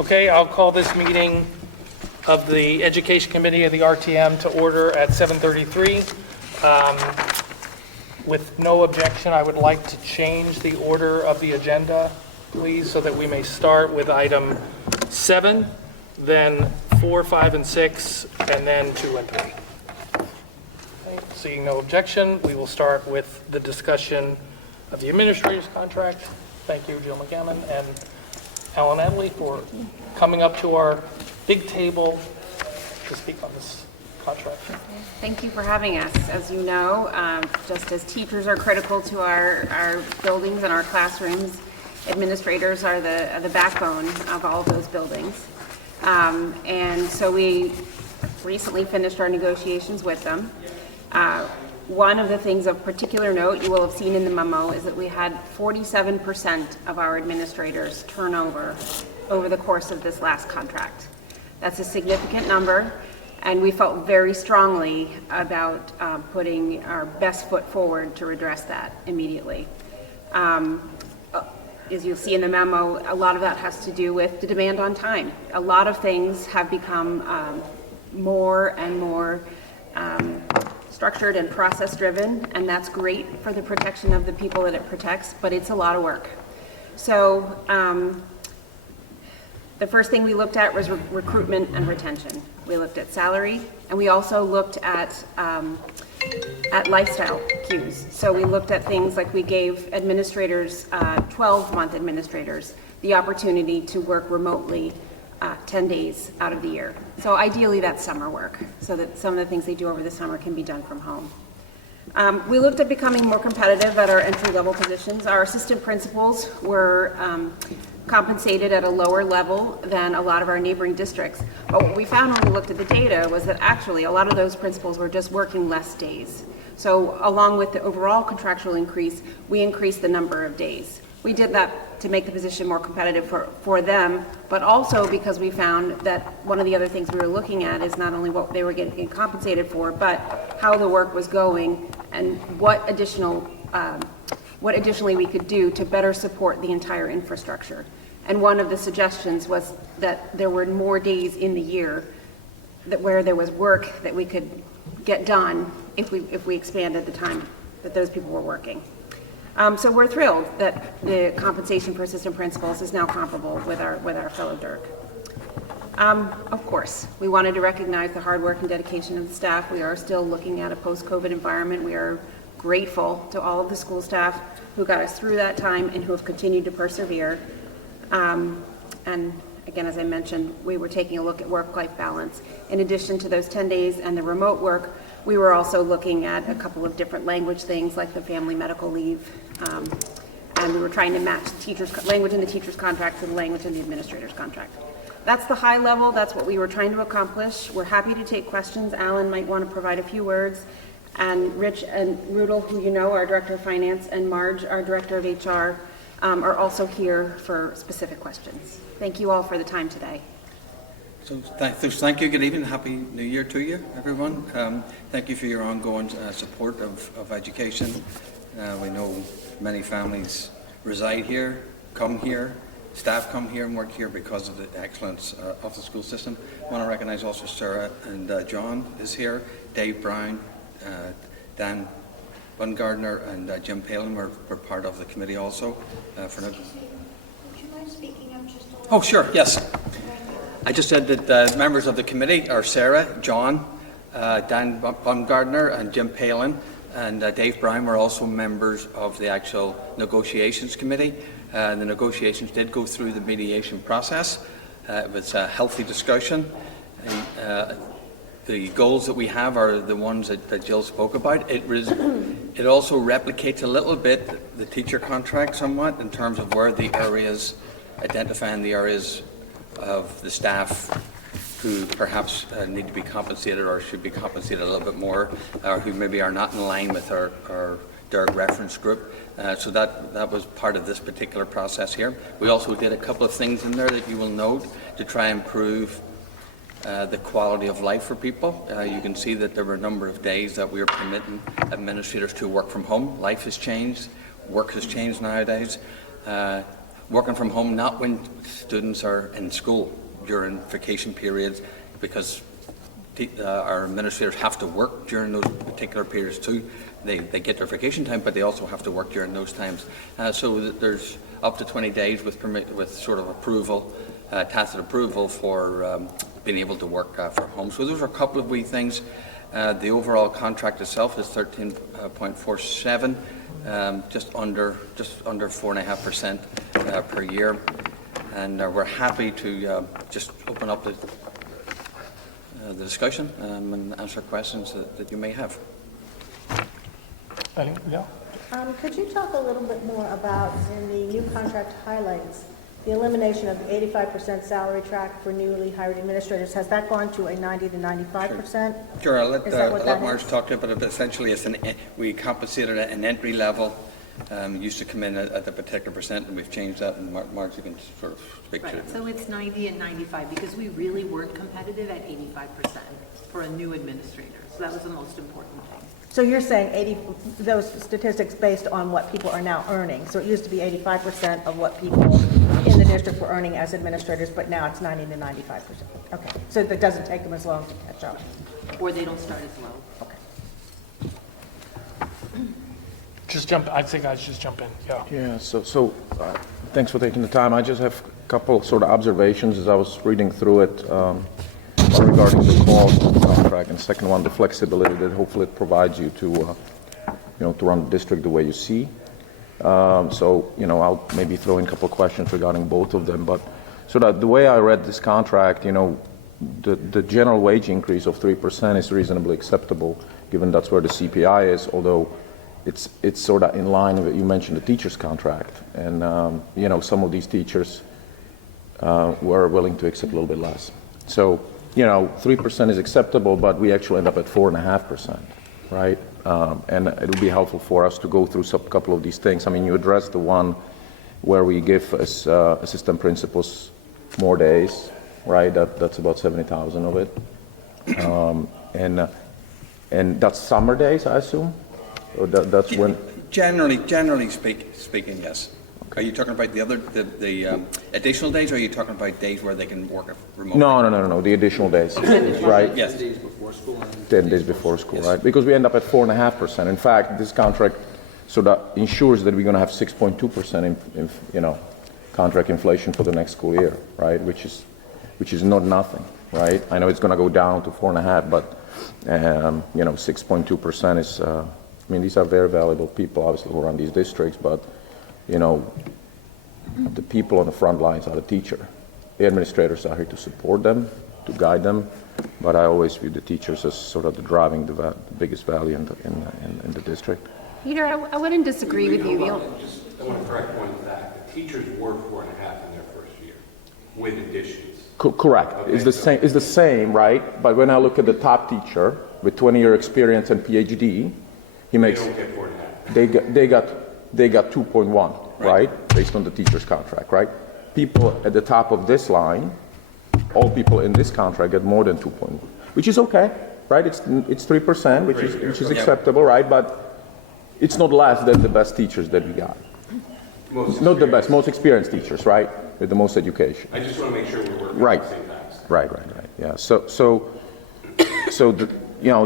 Okay, I'll call this meeting of the Education Committee of the RTM to order at 7:33. With no objection, I would like to change the order of the agenda, please, so that we may start with item 7, then 4, 5, and 6, and then 2 and 3. Okay, seeing no objection, we will start with the discussion of the administrator's contract. Thank you, Jill McGammon and Alan Adley, for coming up to our big table to speak on this contract. Thank you for having us. As you know, just as teachers are critical to our buildings and our classrooms, administrators are the backbone of all of those buildings. And so we recently finished our negotiations with them. One of the things of particular note you will have seen in the memo is that we had 47% of our administrators turnover over the course of this last contract. That's a significant number, and we felt very strongly about putting our best foot forward to redress that immediately. As you'll see in the memo, a lot of that has to do with the demand on time. A lot of things have become more and more structured and process driven, and that's great for the protection of the people that it protects, but it's a lot of work. So the first thing we looked at was recruitment and retention. We looked at salary, and we also looked at lifestyle cues. So we looked at things like we gave administrators, 12-month administrators, the opportunity to work remotely 10 days out of the year. So ideally that's summer work, so that some of the things they do over the summer can be done from home. We looked at becoming more competitive at our entry-level positions. Our assistant principals were compensated at a lower level than a lot of our neighboring districts. But what we found when we looked at the data was that actually a lot of those principals were just working less days. So along with the overall contractual increase, we increased the number of days. We did that to make the position more competitive for them, but also because we found that one of the other things we were looking at is not only what they were getting compensated for, but how the work was going and what additionally we could do to better support the entire infrastructure. And one of the suggestions was that there were more days in the year that where there was work that we could get done if we expanded the time that those people were working. So we're thrilled that the compensation for assistant principals is now comparable with our fellow DIRC. Of course, we wanted to recognize the hard work and dedication of the staff. We are still looking at a post-COVID environment. We are grateful to all of the school staff who got us through that time and who have continued to persevere. And again, as I mentioned, we were taking a look at work-life balance. In addition to those 10 days and the remote work, we were also looking at a couple of different language things like the family medical leave. And we were trying to match the teachers' language in the teacher's contract to the language in the administrator's contract. That's the high level. That's what we were trying to accomplish. We're happy to take questions. Alan might want to provide a few words. And Rich and Rudel, who you know, our Director of Finance, and Marge, our Director of HR, are also here for specific questions. Thank you all for the time today. So thank you. Good evening. Happy New Year to you, everyone. Thank you for your ongoing support of education. We know many families reside here, come here, staff come here and work here because of the excellence of the school system. I want to recognize also Sarah and John is here, Dave Brown, Dan Bungardner and Jim Palin were part of the committee also. Would you mind speaking up just a little? Oh, sure, yes. I just said that members of the committee are Sarah, John, Dan Bungardner and Jim Palin, and Dave Brown were also members of the actual negotiations committee. The negotiations did go through the mediation process. It was a healthy discussion. The goals that we have are the ones that Jill spoke about. It also replicates a little bit the teacher contract somewhat in terms of where the areas, identifying the areas of the staff who perhaps need to be compensated or should be compensated a little bit more, or who maybe are not in line with our DIRC reference group. So that was part of this particular process here. We also did a couple of things in there that you will note to try and improve the quality of life for people. You can see that there were a number of days that we were permitting administrators to work from home. Life has changed, work has changed nowadays. working from home, not when students are in school during vacation periods, because our administrators have to work during those particular periods too. They get their vacation time, but they also have to work during those times. So there's up to 20 days with sort of approval, tacit approval for being able to work from home. So those are a couple of wee things. The overall contract itself is 13.47, just under 4.5% per year, and we're happy to just open up the discussion and answer questions that you may have. Yeah. Could you talk a little bit more about, in the new contract highlights, the elimination of the 85% salary track for newly hired administrators? Has that gone to a 90 to 95%? Sure, I'll let Is that what that Marge is? talk to it, but essentially we compensated at an entry level. Used to come in at a particular percent, and we've changed that, and Marge, you can sort of speak to it. Right, so it's 90 and 95, because we really weren't competitive at 85% for a new administrator. So that was the most important thing. So you're saying those statistics based on what people are now earning. So it used to be 85% of what people in the district were earning as administrators, but now it's 90 to 95%. Okay, so that doesn't take them as long to catch up. Or they don't start as low. Okay. I'd say guys just jump in, yeah. Yeah, so thanks for taking the time. I just have a couple sort of observations as I was reading through it. One regarding the cost of the contract, and second one, the flexibility that hopefully it provides you to, to run the district the way you see. So, I'll maybe throw in a couple of questions regarding both of them. But so that the way I read this contract, the general wage increase of 3% is reasonably acceptable, given that's where the CPI is, although it's sort of in line with, you mentioned the teacher's contract, and some of these teachers were willing to accept a little bit less. So 3% is acceptable, but we actually end up at 4.5%, right? And it'll be helpful for us to go through a couple of these things. I mean, you addressed the one where we give assistant principals more days, right? That's about 70,000 of it, and that's summer days, I assume. Or that's when. Generally speaking, yes. Are you talking about the additional days, or are you talking about days where they can work remotely? No. The additional days, right? Yes. 10 days before school. 10 days before school, Yes. right? Because we end up at 4.5%. In fact, this contract sort of ensures that we're going to have 6.2% in contract inflation for the next school year, right? Which is not nothing, right? I know it's going to go down to 4.5%, but 6.2% is. These are very valuable people, obviously, who run these districts, but the people on the front lines are the teacher. The administrators are here to support them, to guide them, but I always view the teachers as sort of driving the biggest value in the district. Peter, I wouldn't disagree with you. I want to correct one fact. The teachers were 4.5 in their first year, with additions. Correct. Okay, It's the same, right? But when I look at the top teacher with 20-year experience and PhD, he makes. They don't get 4.5. They got 2.1, right? Based on the teacher's contract, right? People at the top of this line, all people in this contract get more than 2.1, which is okay, right? It's 3%, which is acceptable, right? But it's not less than the best teachers that we got. Not the best, most experienced teachers, right? With the most education. I just want to make sure we're working Right. on the same times. Right. Yeah. So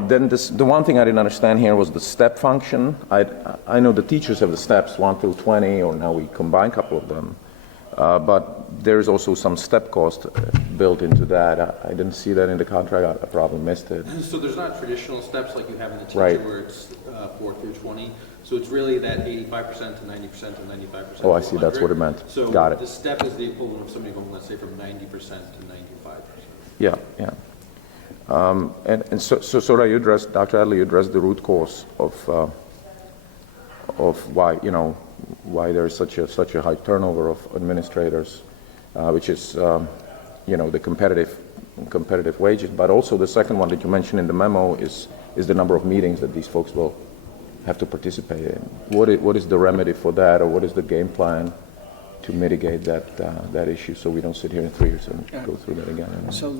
then the one thing I didn't understand here was the step function. I know the teachers have the steps 1 through 20, or now we combine a couple of them. But there's also some step cost built into that. I didn't see that in the contract. I probably missed it. So there's not traditional steps like you have in the teacher Right. where it's 4 through 20. So it's really that 85% to 90% to 95%. Oh, I see. That's what it meant. So Got it. the step is the equivalent of somebody going, let's say, from 90% to 95%. Yeah. And so you addressed, Dr. Adley, you addressed the root cause of why there is such a high turnover of administrators, which is the competitive wages. But also the second one that you mentioned in the memo is the number of meetings that these folks will have to participate in. What is the remedy for that, or what is the game plan to mitigate that issue, so we don't sit here in 3 years and go through that again? So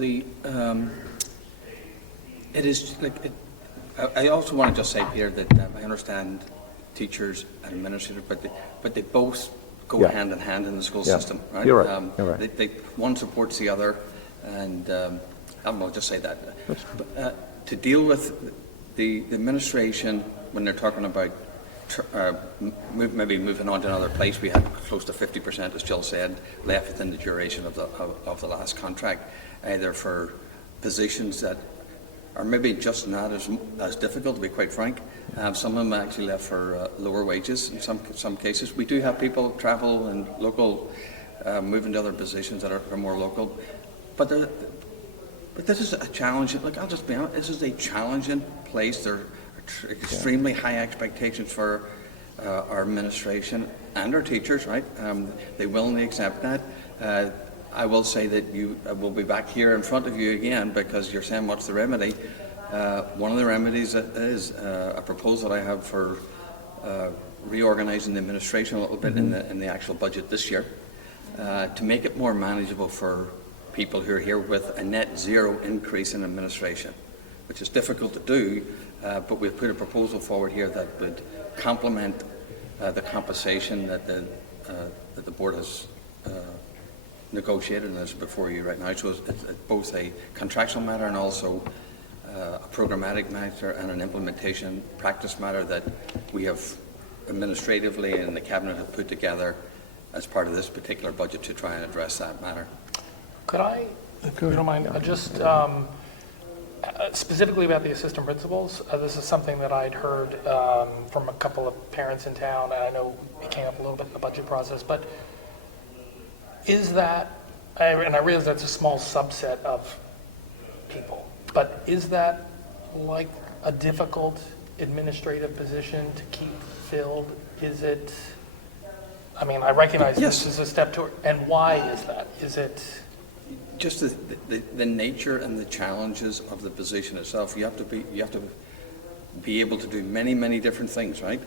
it is like I also want to just say, Peter, that I understand teachers and administrators, but they both go Yeah. hand in hand in the school Yeah. system, right? You're right. You're right. One supports the other, and I'll just say that. That's But, to deal with the administration, when they're talking about maybe moving on to another place, we had close to 50%, as Jill said, left within the duration of the last contract, either for positions that are maybe just not as difficult, to be quite frank. Some of them actually left for lower wages in some cases. We do have people travel and local, move into other positions that are more local. But this is a challenge. Like, I'll just be honest, this is a challenging place. There are extremely high expectations for our administration and our teachers, right? They willingly accept that. I will say that you will be back here in front of you again because you're saying what's the remedy. One of the remedies is a proposal I have for reorganizing the administration a little bit in the actual budget this year to make it more manageable for people who are here with a net zero increase in administration, which is difficult to do, but we've put a proposal forward here that would complement the compensation that the board has negotiated, and is before you right now. So it's both a contractual matter and also a programmatic matter and an implementation practice matter that we have administratively and the cabinet have put together as part of this particular budget to try and address that matter. Could I, if you don't mind, just specifically about the assistant principals, this is something that I'd heard from a couple of parents in town, and I know it came up a little bit in the budget process, but is that, and I realize that's a small subset of people, but is that like a difficult administrative position to keep filled? Is it, I mean, I recognize this is a step toward, and why is that? Is it? Just the nature and the challenges of the position itself. You have to be able to do many different things, right?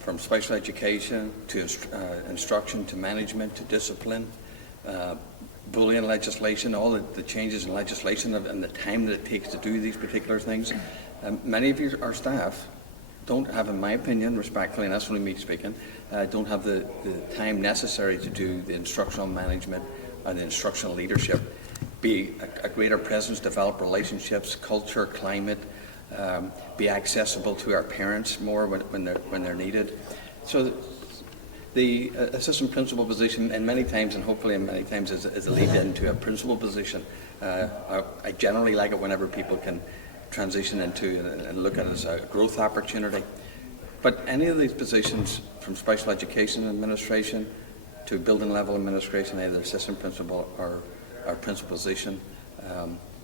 From special education to instruction to management to discipline, bullying legislation, all the changes in legislation and the time that it takes to do these particular things. Many of our staff don't have, in my opinion, respectfully, and that's only me speaking, don't have the time necessary to do the instructional management and the instructional leadership, be a greater presence, develop relationships, culture, climate, be accessible to our parents more when they're needed. So the assistant principal position, and many times, and hopefully many times, is a lead into a principal position. I generally like it whenever people can transition into and look at it as a growth opportunity. But any of these positions, from special education administration to building level administration, either assistant principal or principal position,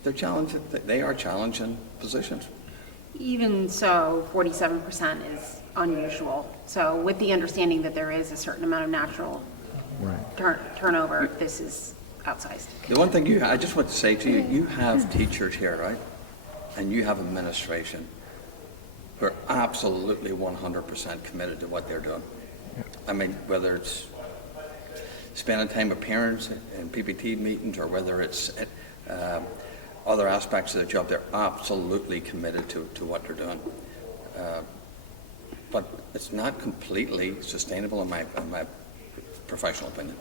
they're challenging. They are challenging positions. Even so, 47% is unusual. So with the understanding that there is a certain amount of natural turnover, this is outsized. The one thing I just want to say to you, you have teachers here, right? And you have administration who are absolutely 100% committed to what they're doing. I mean, whether it's spending time with parents in PPT meetings or whether it's other aspects of the job, they're absolutely committed to what they're doing. But it's not completely sustainable in my professional opinion.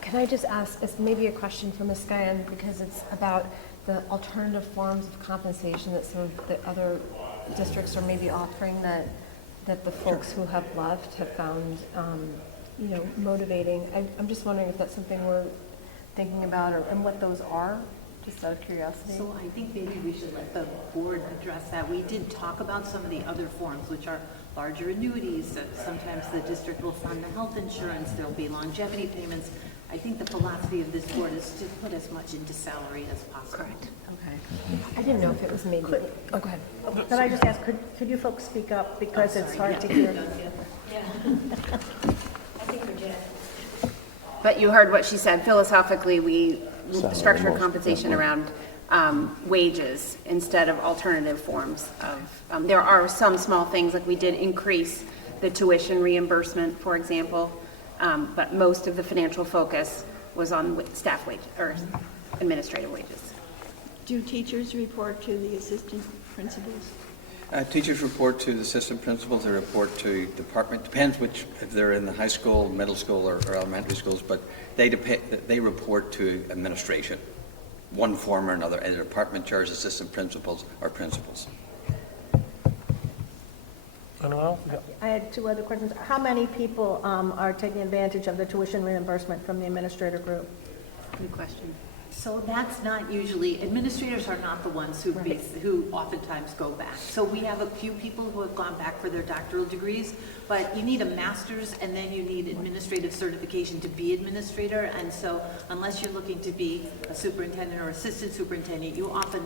Can I just ask, it's maybe a question for Ms. Guyan, because it's about the alternative forms of compensation that some of the other districts are maybe offering that the folks who have left have found, motivating. I'm just wondering if that's something we're thinking about and what those are, just out of curiosity. So I think maybe we should let the board address that. We did talk about some of the other forms, which are larger annuities. That sometimes the district will fund the health insurance. There'll be longevity payments. I think the philosophy of this board is to put as much into salary as possible. Correct. Okay. I didn't know if it was maybe. Oh, go ahead. Can I just ask, could you folks speak up because it's hard to hear? But you heard what she said. Philosophically, we structure compensation around wages instead of alternative forms of, there are some small things, like we did increase the tuition reimbursement, for example, but most of the financial focus was on staff wage or administrative wages. Do teachers report to the assistant principals? Teachers report to the assistant principals, they report to department, depends which, if they're in the high school, middle school, or elementary schools, but they report to administration, one form or another, either department chairs, assistant principals, or principals. Anyone else? Yeah. I had two other questions. How many people are taking advantage of the tuition reimbursement from the administrator group? Good question. So that's not usually, administrators are not the ones who oftentimes go back. So we have a few people who have gone back for their doctoral degrees, but you need a master's and then you need administrative certification to be administrator. And so unless you're looking to be a superintendent or assistant superintendent,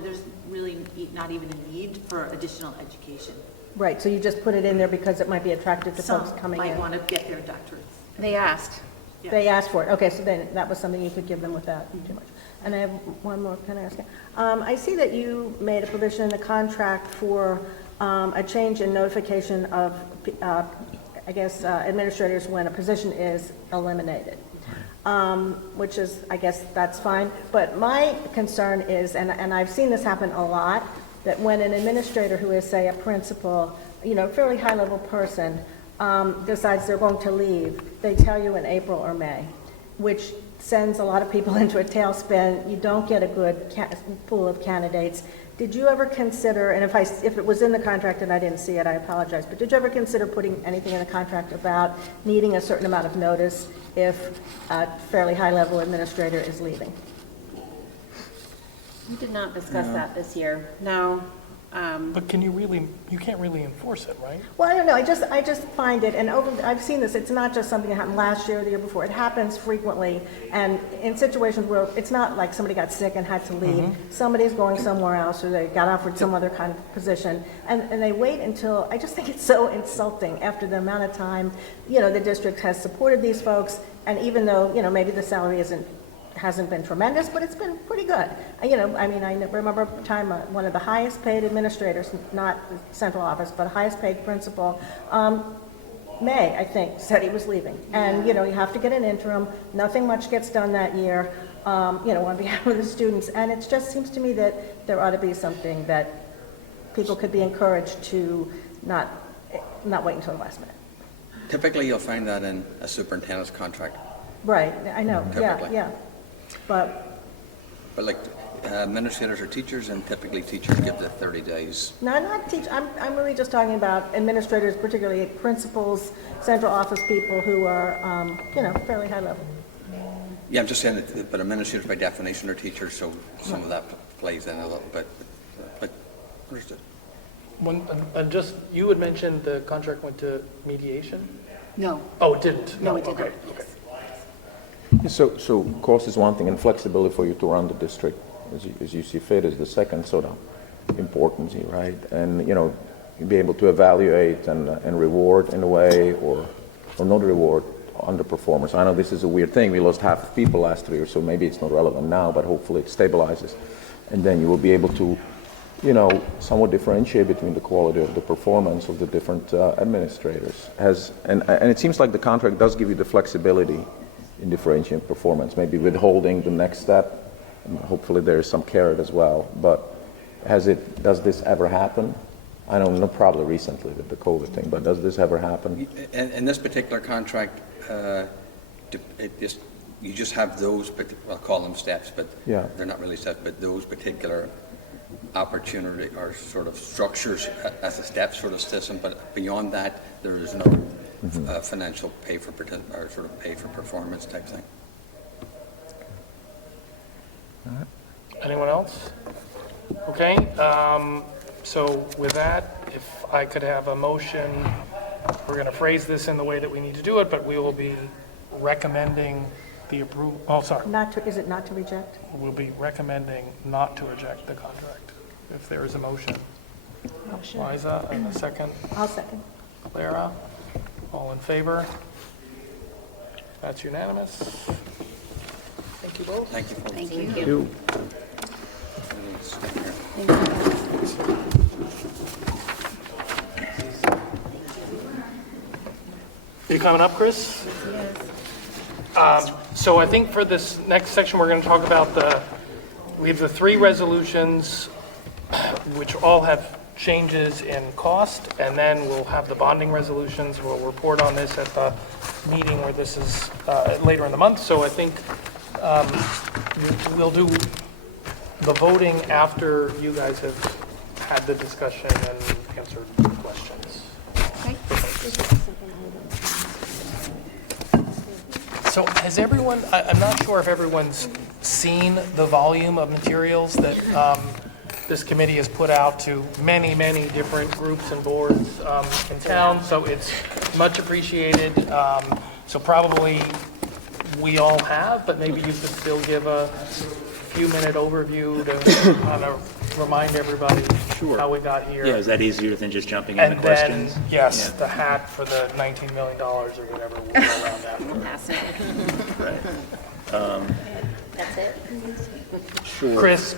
there's really not even a need for additional education. Right, so you just put it in there because it might be attractive to folks Some coming in? might want to get their doctorates. They asked. They asked for it, okay, so then that was something you could give them without too much. And I have one more, can I ask you? I see that you made a provision in the contract for a change in notification of, administrators when a position is eliminated, which is, I guess that's fine. But my concern is, and I've seen this happen a lot, that when an administrator who is, say, a principal, fairly high-level person, decides they're going to leave, they tell you in April or May, which sends a lot of people into a tailspin. You don't get a good pool of candidates. Did you ever consider, and if it was in the contract and I didn't see it, I apologize, but did you ever consider putting anything in the contract about needing a certain amount of notice if a fairly high-level administrator is leaving? We did not discuss that this year, no. But you can't really enforce it, right? Well, I don't know, I just find it, and I've seen this, it's not just something that happened last year or the year before, it happens frequently, and in situations where it's not like somebody got sick and had to leave, somebody's going somewhere else, or they got offered some other kind of position, and they wait until, I just think it's so insulting after the amount of time, the district has supported these folks, and even though, maybe the salary hasn't been tremendous, but it's been pretty good. I remember a time one of the highest paid administrators, not the central office, but highest paid principal, May, I think, said he was leaving. And, you have to get an interim. Nothing much gets done that year, on behalf of the students. And it just seems to me that there ought to be something that people could be encouraged to not wait until the last minute. Typically, you'll find that in a superintendent's contract. Right, I know, Typically. yeah. But But administrators or teachers, and typically teachers give the 30 days. no, I'm not I'm really just talking about administrators, particularly principals, central office people who are, fairly high level. Yeah, I'm just saying that, but administrators by definition are teachers, so some of that plays in a little bit, but understood. And just, you had mentioned the contract went to mediation? No. Oh, it didn't? No, it did okay, not. okay. So cost is one thing, and flexibility for you to run the district as you see fit is the second sort of importance, right? And, be able to evaluate and reward in a way, or not reward underperformers. I know this is a weird thing. We lost half of people last 3 years, so maybe it's not relevant now, but hopefully it stabilizes. And then you will be able to, somewhat differentiate between the quality of the performance of the different administrators. And it seems like the contract does give you the flexibility in differentiating performance, maybe withholding the next step, and hopefully there is some carrot as well. But does this ever happen? I don't know, probably recently with the COVID thing, but does this ever happen? In this particular contract, you just have those, I'll call them steps, but Yeah. they're not really steps, but those particular opportunity or sort of structures as a step sort of system, but beyond that, there is no financial pay for performance type thing. Anyone else? Okay, so with that, if I could have a motion, we're going to phrase this in the way that we need to do it, but we will be recommending the approval, Is it not to reject? we'll be recommending not to reject the contract. If there is a motion. Motion. Liza, and a second. I'll second. Clara, all in favor? That's unanimous. Thank you both. Thank you. Folks. Thank you. Thank you. Are you coming up, Chris? So I think for this next section, we're going to talk about we have the 3 resolutions, which all have changes in cost, and then we'll have the bonding resolutions. We'll report on this at the meeting where this is later in the month. So I think we'll do the voting after you guys have had the discussion and answered questions. Okay. So has everyone, I'm not sure if everyone's seen the volume of materials that this committee has put out to many, many different groups and boards in town, so it's much appreciated. So probably we all have, but maybe you could still give a few-minute overview to kind of remind everybody how we got here. Yeah, is that easier than just jumping into And questions? then, yes, the hat for the $19 million or whatever will go around that. That's it? Chris,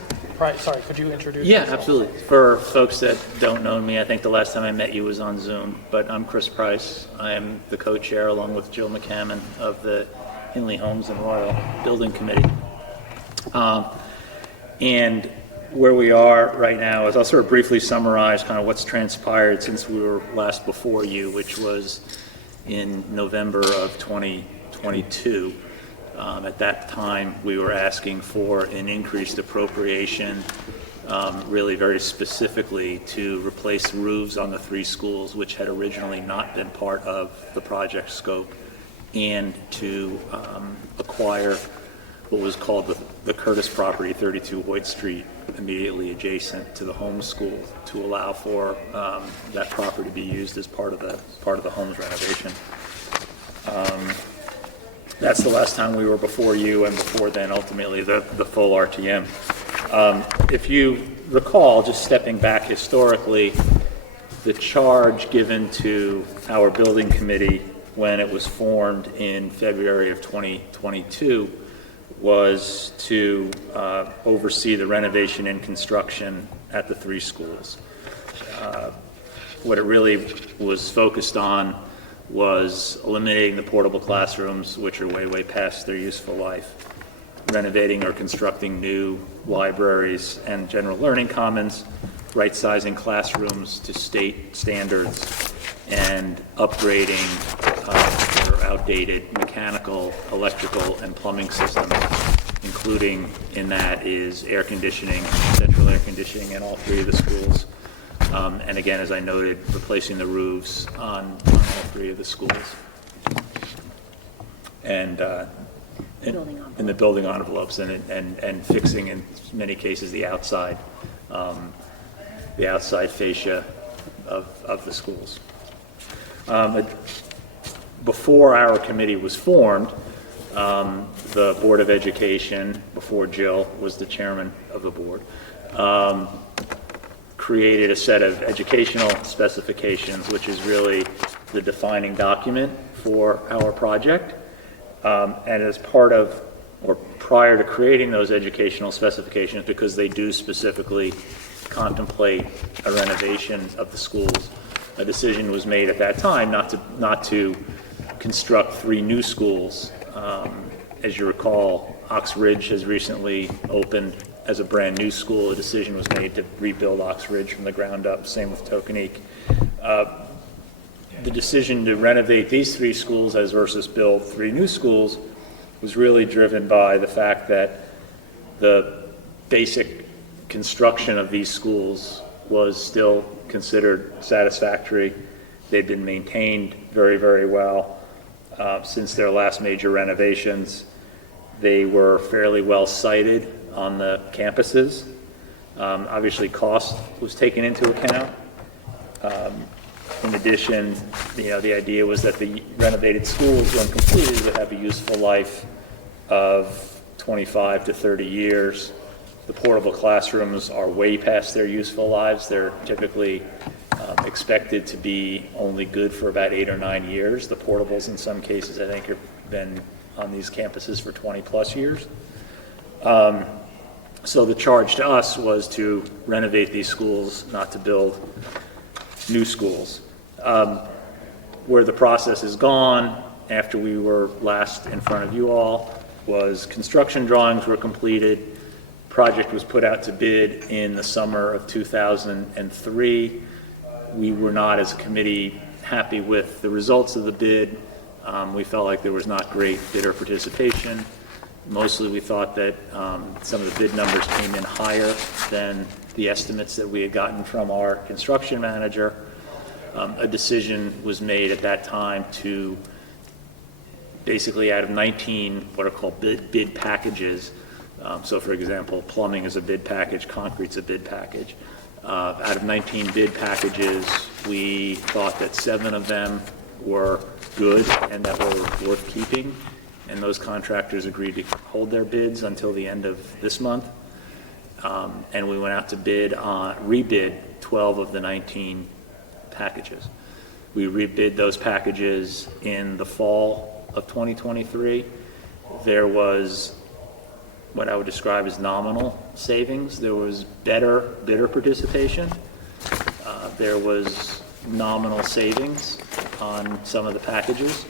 sorry, could you introduce Yeah, yourself? absolutely. For folks that don't know me, I think the last time I met you was on Zoom, but I'm Chris Price. I am the co-chair along with Jill McCammon of the Hinley Homes and Royal Building Committee. And where we are right now is I'll sort of briefly summarize kind of what's transpired since we were last before you, which was in November of 2022. At that time, we were asking for an increased appropriation, really very specifically to replace roofs on the 3 schools, which had originally not been part of the project scope, and to acquire what was called the Curtis property, 32 Hoyt Street, immediately adjacent to the home school, to allow for that property to be used as part of the home's renovation. That's the last time we were before you, and before then, ultimately, the full RTM. If you recall, just stepping back historically, the charge given to our building committee when it was formed in February of 2022 was to oversee the renovation and construction at the 3 schools. What it really was focused on was eliminating the portable classrooms, which are way, way past their useful life, renovating or constructing new libraries and general learning commons, right-sizing classrooms to state standards, and upgrading their outdated mechanical, electrical, and plumbing systems, including in that is air conditioning, central air conditioning in all 3 of the schools. And again, as I noted, replacing the roofs on all 3 of the schools. And in the building envelopes and fixing, in many cases, the outside fascia of the schools. Before our committee was formed, the Board of Education, before Jill was the chairman of the board, created a set of educational specifications, which is really the defining document for our project. And as part of, or prior to creating those educational specifications, because they do specifically contemplate a renovation of the schools, a decision was made at that time not to construct 3 new schools. As you recall, Ox Ridge has recently opened as a brand new school. A decision was made to rebuild Ox Ridge from the ground up, same with Tokenique. The decision to renovate these 3 schools as versus build 3 new schools was really driven by the fact that the basic construction of these schools was still considered satisfactory. They've been maintained very, very well since their last major renovations. They were fairly well sited on the campuses. Obviously, cost was taken into account. In addition, the idea was that the renovated schools, when completed, would have a useful life of 25 to 30 years. The portable classrooms are way past their useful lives. They're typically expected to be only good for about 8 or 9 years. The portables, in some cases, I think, have been on these campuses for 20 plus years. So the charge to us was to renovate these schools, not to build new schools. Where the process has gone after we were last in front of you all was construction drawings were completed, project was put out to bid in the summer of 2003. We were not, as a committee, happy with the results of the bid. We felt like there was not great bidder participation. Mostly, we thought that some of the bid numbers came in higher than the estimates that we had gotten from our construction manager. A decision was made at that time to basically, out of 19 what are called bid packages, so for example, plumbing is a bid package, concrete's a bid package. Out of 19 bid packages, we thought that 7 of them were good and that were worth keeping, and those contractors agreed to hold their bids until the end of this month. And we went out to rebid 12 of the 19 packages. We rebid those packages in the fall of 2023. There was what I would describe as nominal savings. There was better bidder participation. There was nominal savings on some of the packages.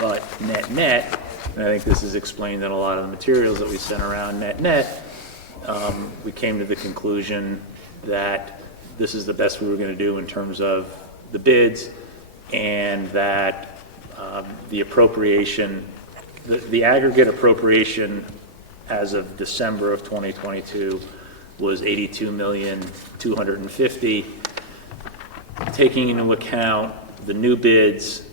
But net, and I think this is explained in a lot of the materials that we sent around, net, we came to the conclusion that this is the best we were going to do in terms of the bids, and that the appropriation, the aggregate appropriation as of December of 2022 was $82,250,000, taking into account the new bids,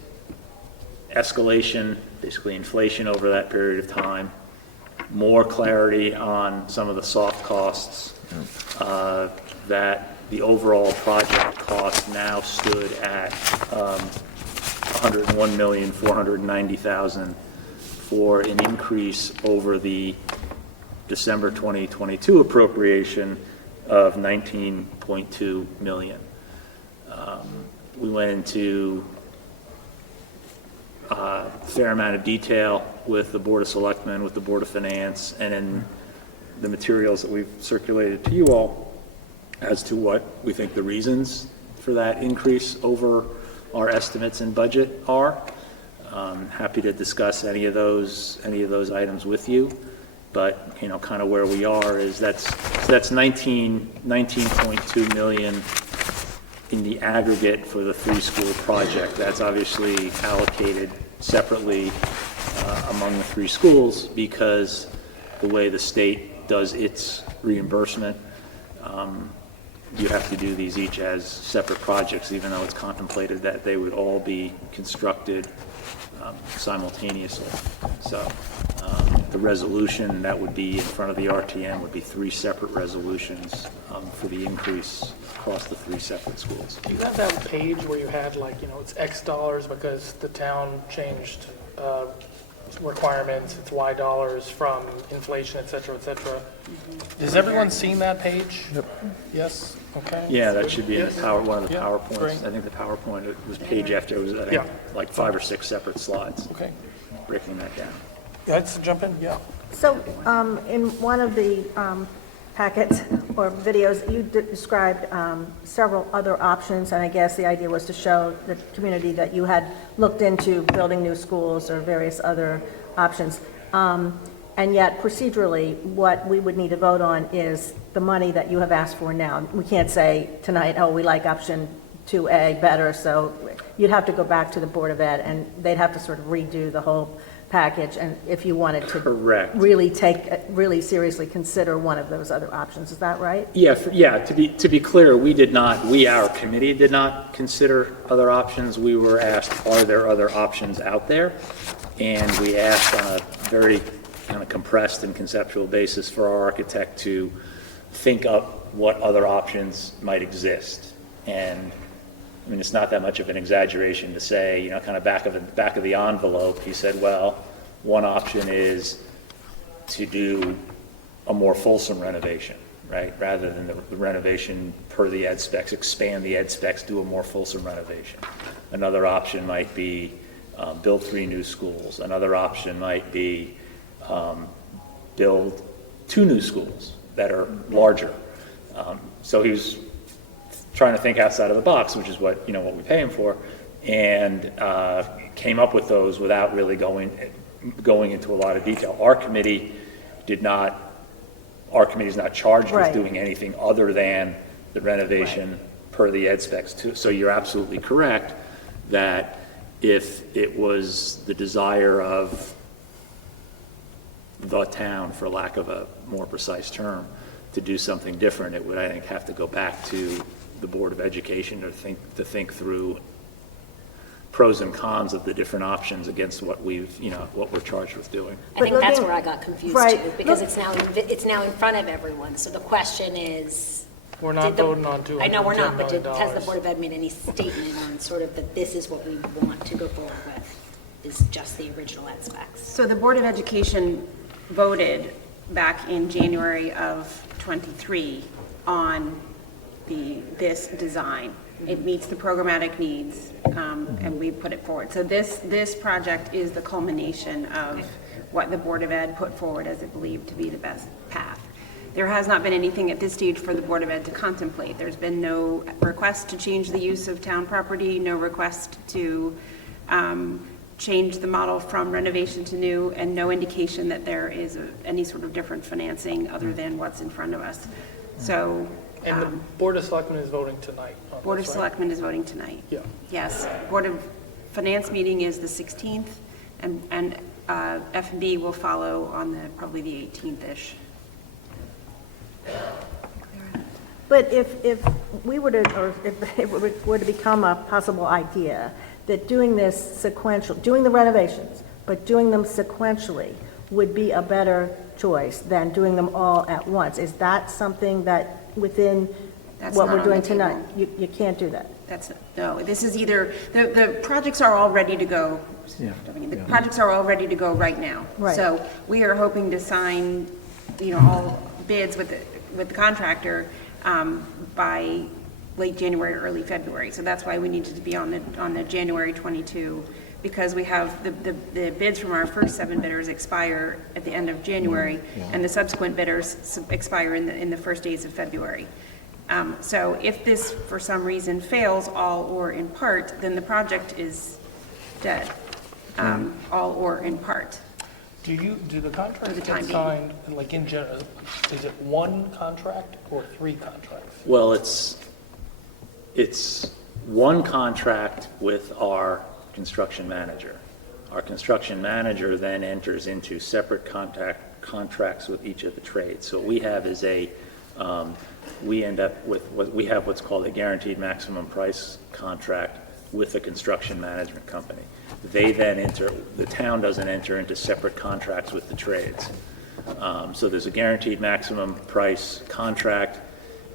escalation, basically inflation over that period of time, more clarity on some of the soft costs, that the overall project cost now stood at $101,490,000 for an increase over the December 2022 appropriation of $19.2 million. We went into a fair amount of detail with the Board of Selectmen, with the Board of Finance, and in the materials that we've circulated to you all as to what we think the reasons for that increase over our estimates and budget are. Happy to discuss any of those items with you, but kind of where we are is that's 19.2 million in the aggregate for the 3-school project. That's obviously allocated separately among the 3 schools because the way the state does its reimbursement, you have to do these each as separate projects, even though it's contemplated that they would all be constructed simultaneously. So the resolution that would be in front of the RTM would be 3 separate resolutions for the increase across the 3 separate schools. Do you have that page where you had it's X dollars because the town changed requirements, it's Y dollars from inflation, et cetera, et cetera? Has everyone seen that page? Yep. Yes? Okay. Yeah, that should be in the one of the Yeah, PowerPoints. great. I think the PowerPoint was page after, it was, I think, Yeah. like 5 or 6 separate slides Okay. breaking that down. Yeah, let's jump in, yeah. So in one of the packets or videos, you described several other options, and I guess the idea was to show the community that you had looked into building new schools or various other options. And yet procedurally, what we would need to vote on is the money that you have asked for now. We can't say tonight, oh, we like option 2A better, so you'd have to go back to the Board of Ed, and they'd have to sort of redo the whole package, and if you wanted to Correct. really seriously consider one of those other options. Is that right? Yeah, to be clear, our committee did not consider other options. We were asked, are there other options out there? And we asked on a very kind of compressed and conceptual basis for our architect to think up what other options might exist. And I mean, it's not that much of an exaggeration to say, kind of back of the envelope, he said, well, one option is to do a more fulsome renovation, right? Rather than the renovation per the ed specs, expand the ed specs, do a more fulsome renovation. Another option might be build 3 new schools. Another option might be build 2 new schools that are larger. So he was trying to think outside of the box, which is what we pay him for, and came up with those without really going into a lot of detail. Our committee did not our committee's not charged with Right. doing anything other than the renovation per the ed specs too. So you're absolutely correct that if it was the desire of the town, for lack of a more precise term, to do something different, it would, I think, have to go back to the Board of Education to think through pros and cons of the different options against what what we're charged with doing. I think that's where I got confused Right. too, because it's now in front of everyone. So the question is. We're not did the- voting on I know we're not, but has the $210 Board of Ed made any statement on sort of that this is what we want to go forward with, is just the original ed specs? So the Board of Education voted back in January of '23 on this design. It meets the programmatic needs, and we put it forward. So this project is the culmination of what the Board of Ed put forward as it believed to be the best path. There has not been anything at this stage for the Board of Ed to contemplate. There's been no request to change the use of town property, no request to change the model from renovation to new, and no indication that there is any sort of different financing other than what's in front of us. So, And the Board of Selectmen is voting tonight on Board of this, right? Selectmen is voting tonight. Yeah. Yes, Board of Finance meeting is the 16th, and F&B will follow on probably the 18th-ish. But if we were to, or if it were to become a possible idea, that doing this sequential, doing the renovations, but doing them sequentially would be a better choice than doing them all at once, is that something that within That's what not we're on doing the tonight? table. You can't do that. No, this is either, the projects are all ready to go. The projects are all ready to go right now. Right. So we are hoping to sign, all bids with the contractor by late January, early February. So that's why we needed to be on the January 22, because we have the bids from our first 7 bidders expire at the end of January, and the subsequent bidders expire in the first days of February. So if this, for some reason, fails all or in part, then the project is dead, all or in part. Do the contracts For the time get being. signed, like in general, is it one contract or 3 contracts? Well, it's one contract with our construction manager. Our construction manager then enters into separate contracts with each of the trades. So what we have is we end up with we have what's called a guaranteed maximum price contract with the construction management company. They then the town doesn't enter into separate contracts with the trades. So there's a guaranteed maximum price contract.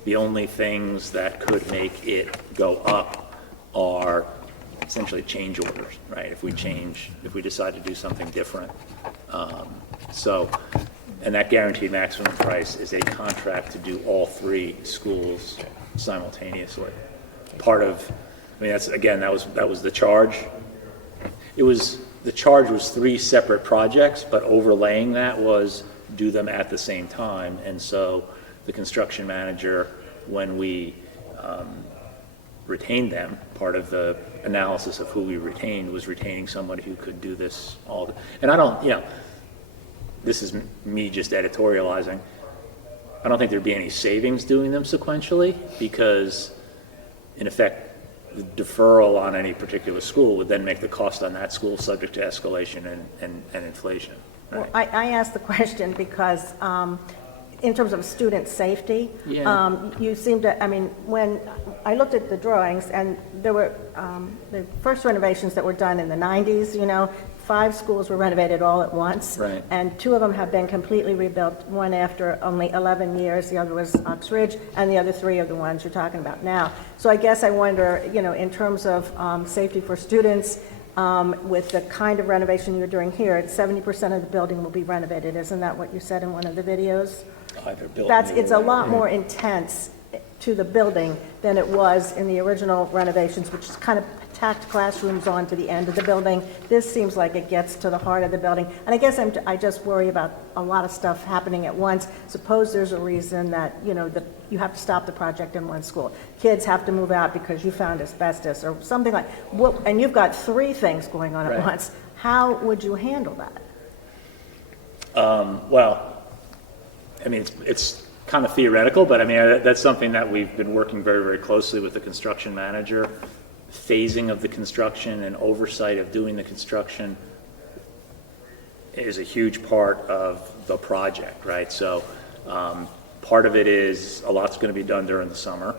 The only things that could make it go up are essentially change orders, right? If we decide to do something different. And that guaranteed maximum price is a contract to do all 3 schools simultaneously. That was the charge. The charge was 3 separate projects, but overlaying that was do them at the same time. And so the construction manager, when we retained them, part of the analysis of who we retained was retaining somebody who could do this all. And I don't, this is me just editorializing. I don't think there'd be any savings doing them sequentially because, in effect, the deferral on any particular school would then make the cost on that school subject to escalation and inflation. Right? Well, I asked the question because in terms of student safety, you seem to, when I looked at the drawings, and there were the first renovations that were done in the 90s, 5 schools were renovated all at once. Right. And 2 of them have been completely rebuilt, one after only 11 years, the other was Ox Ridge, and the other 3 are the ones you're talking about now. So I guess I wonder, in terms of safety for students, with the kind of renovation you're doing here, 70% of the building will be renovated. Isn't that what you said in one of the videos? It's a lot more intense to the building than it was in the original renovations, which is kind of tacked classrooms onto the end of the building. This seems like it gets to the heart of the building. And I guess I just worry about a lot of stuff happening at once. Suppose there's a reason that, you have to stop the project in one school. Kids have to move out because you found asbestos or something like, and you've got 3 things going on at once. How would you handle that? Well, I mean, it's kind of theoretical, but I mean, that's something that we've been working very, very closely with the construction manager. Phasing of the construction and oversight of doing the construction is a huge part of the project, right? So part of it is a lot's going to be done during the summer.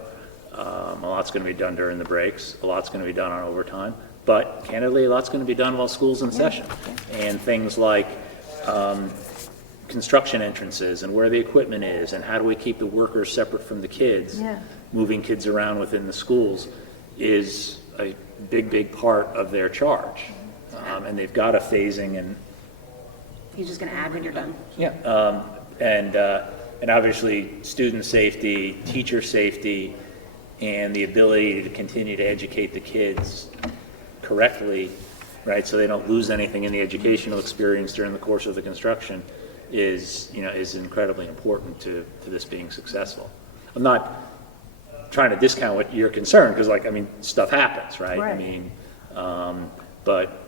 A lot's going to be done during the breaks. A lot's going to be done on overtime. But candidly, a lot's going to be done while school's in session. And things like construction entrances and where the equipment is and how do we keep the workers separate from the kids, moving kids around within the schools is a big, big part of their charge. And they've got a phasing and... You're just going to add when you're done. Yeah. And obviously, student safety, teacher safety, and the ability to continue to educate the kids correctly, right, so they don't lose anything in the educational experience during the course of the construction is incredibly important to this being successful. I'm not trying to discount what you're concerned, because, like, I mean, stuff happens, right? I mean, but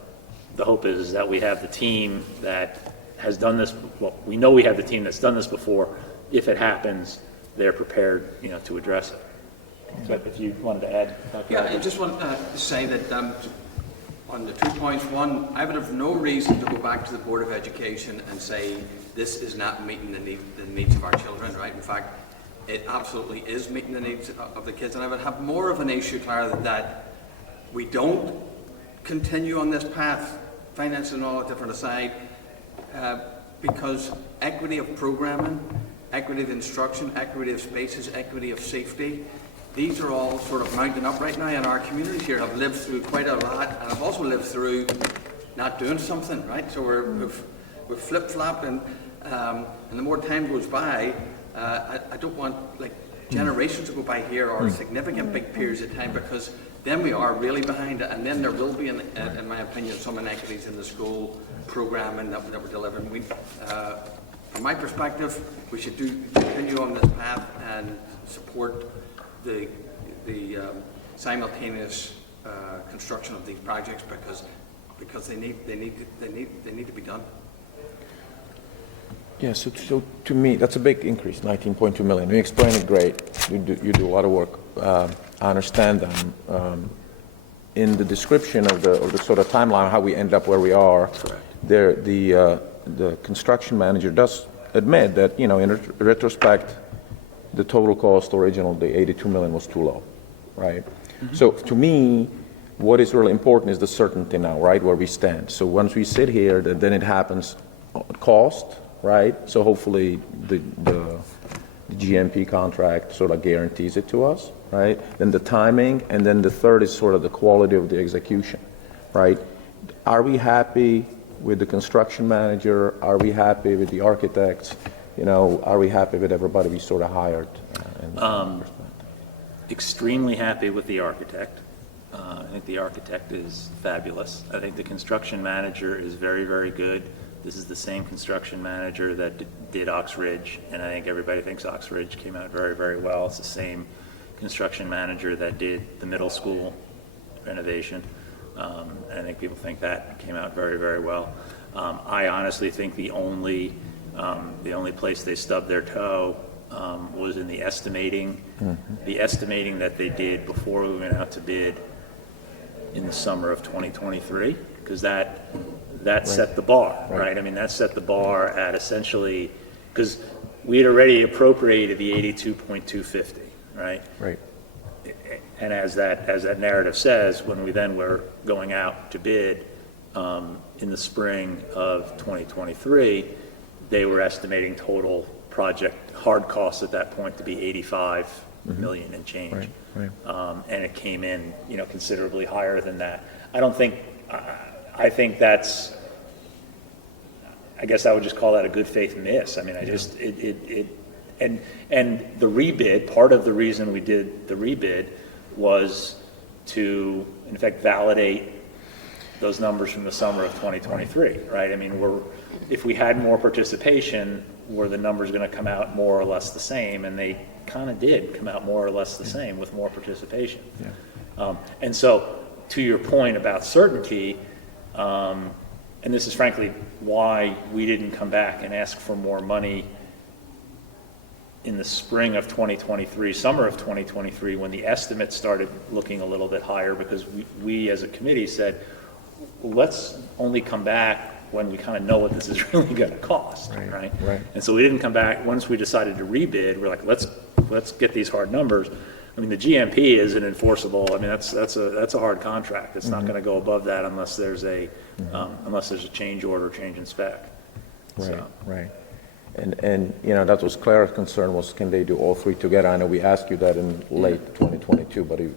the hope is that we have the team that has done this. Well, we know we have the team that's done this before. If it happens, they're prepared, to address it. So if you wanted to add. Yeah, I just want to say that on the 2 points, one, I would have no reason to go back to the Board of Education and say this is not meeting the needs of our children, right? In fact, it absolutely is meeting the needs of the kids, and I would have more of an issue, Clara, that we don't continue on this path, finance and all different aside, because equity of programming, equity of instruction, equity of spaces, equity of safety, these are all sort of mounting up right now, and our communities here have lived through quite a lot, and have also lived through not doing something, right? So we're flip-flopped, and the more time goes by, I don't want like generations to go by here or significant big periods of time, because then we are really behind it, and then there will be, in my opinion, some inequities in the school programming that we're delivering. From my perspective, we should continue on this path and support the simultaneous construction of these projects, because they need to be done. Yeah, so to me, that's a big increase, 19.2 million. You explain it great. You do a lot of work. I understand them. In the description of the sort of timeline, how we end up where we are, there the construction manager does admit that, in retrospect, the total cost original, the 82 million, was too low, right? So to me, what is really important is the certainty now, right, where we stand. So once we sit here, then it happens cost, right? So hopefully the GMP contract sort of guarantees it to us, right? Then the timing, and then the third is sort of the quality of the execution, right? Are we happy with the construction manager? Are we happy with the architects? Are we happy with everybody we sort of hired? Extremely happy with the architect. I think the architect is fabulous. I think the construction manager is very, very good. This is the same construction manager that did Ox Ridge, and I think everybody thinks Ox Ridge came out very, very well. It's the same construction manager that did the middle school renovation. I think people think that came out very, very well. I honestly think the only place they stubbed their toe was in the estimating. The estimating that they did before we went out to bid in the summer of 2023, because that set the bar, right? I mean, that set the bar at essentially, because we had already appropriated the 82.250, right? Right. And as that narrative says, when we then were going out to bid in the spring of 2023, they were estimating total project hard costs at that point to be 85 million and change. Right. And it came in, considerably higher than that. I think that's, I guess I would just call that a good faith miss. I mean, and the rebid, part of the reason we did the rebid was to, in fact, validate those numbers from the summer of 2023, right? I mean, if we had more participation, were the numbers going to come out more or less the same? And they kind of did come out more or less the same with more participation. Yeah. And so, to your point about certainty, and this is frankly why we didn't come back and ask for more money in the spring of 2023, summer of 2023, when the estimates started looking a little bit higher, because we as a committee said, well, let's only come back when we kind of know what this is really going to cost, right? Right. And so we didn't come back, once we decided to rebid, we're like, let's get these hard numbers. I mean, the GMP is an enforceable, I mean, that's a hard contract. It's not going to go above that unless there's a change order, change in spec. Right, So- right. And, you know, that was Clara's concern, was can they do all three together? I know we asked you that in late 2022, but you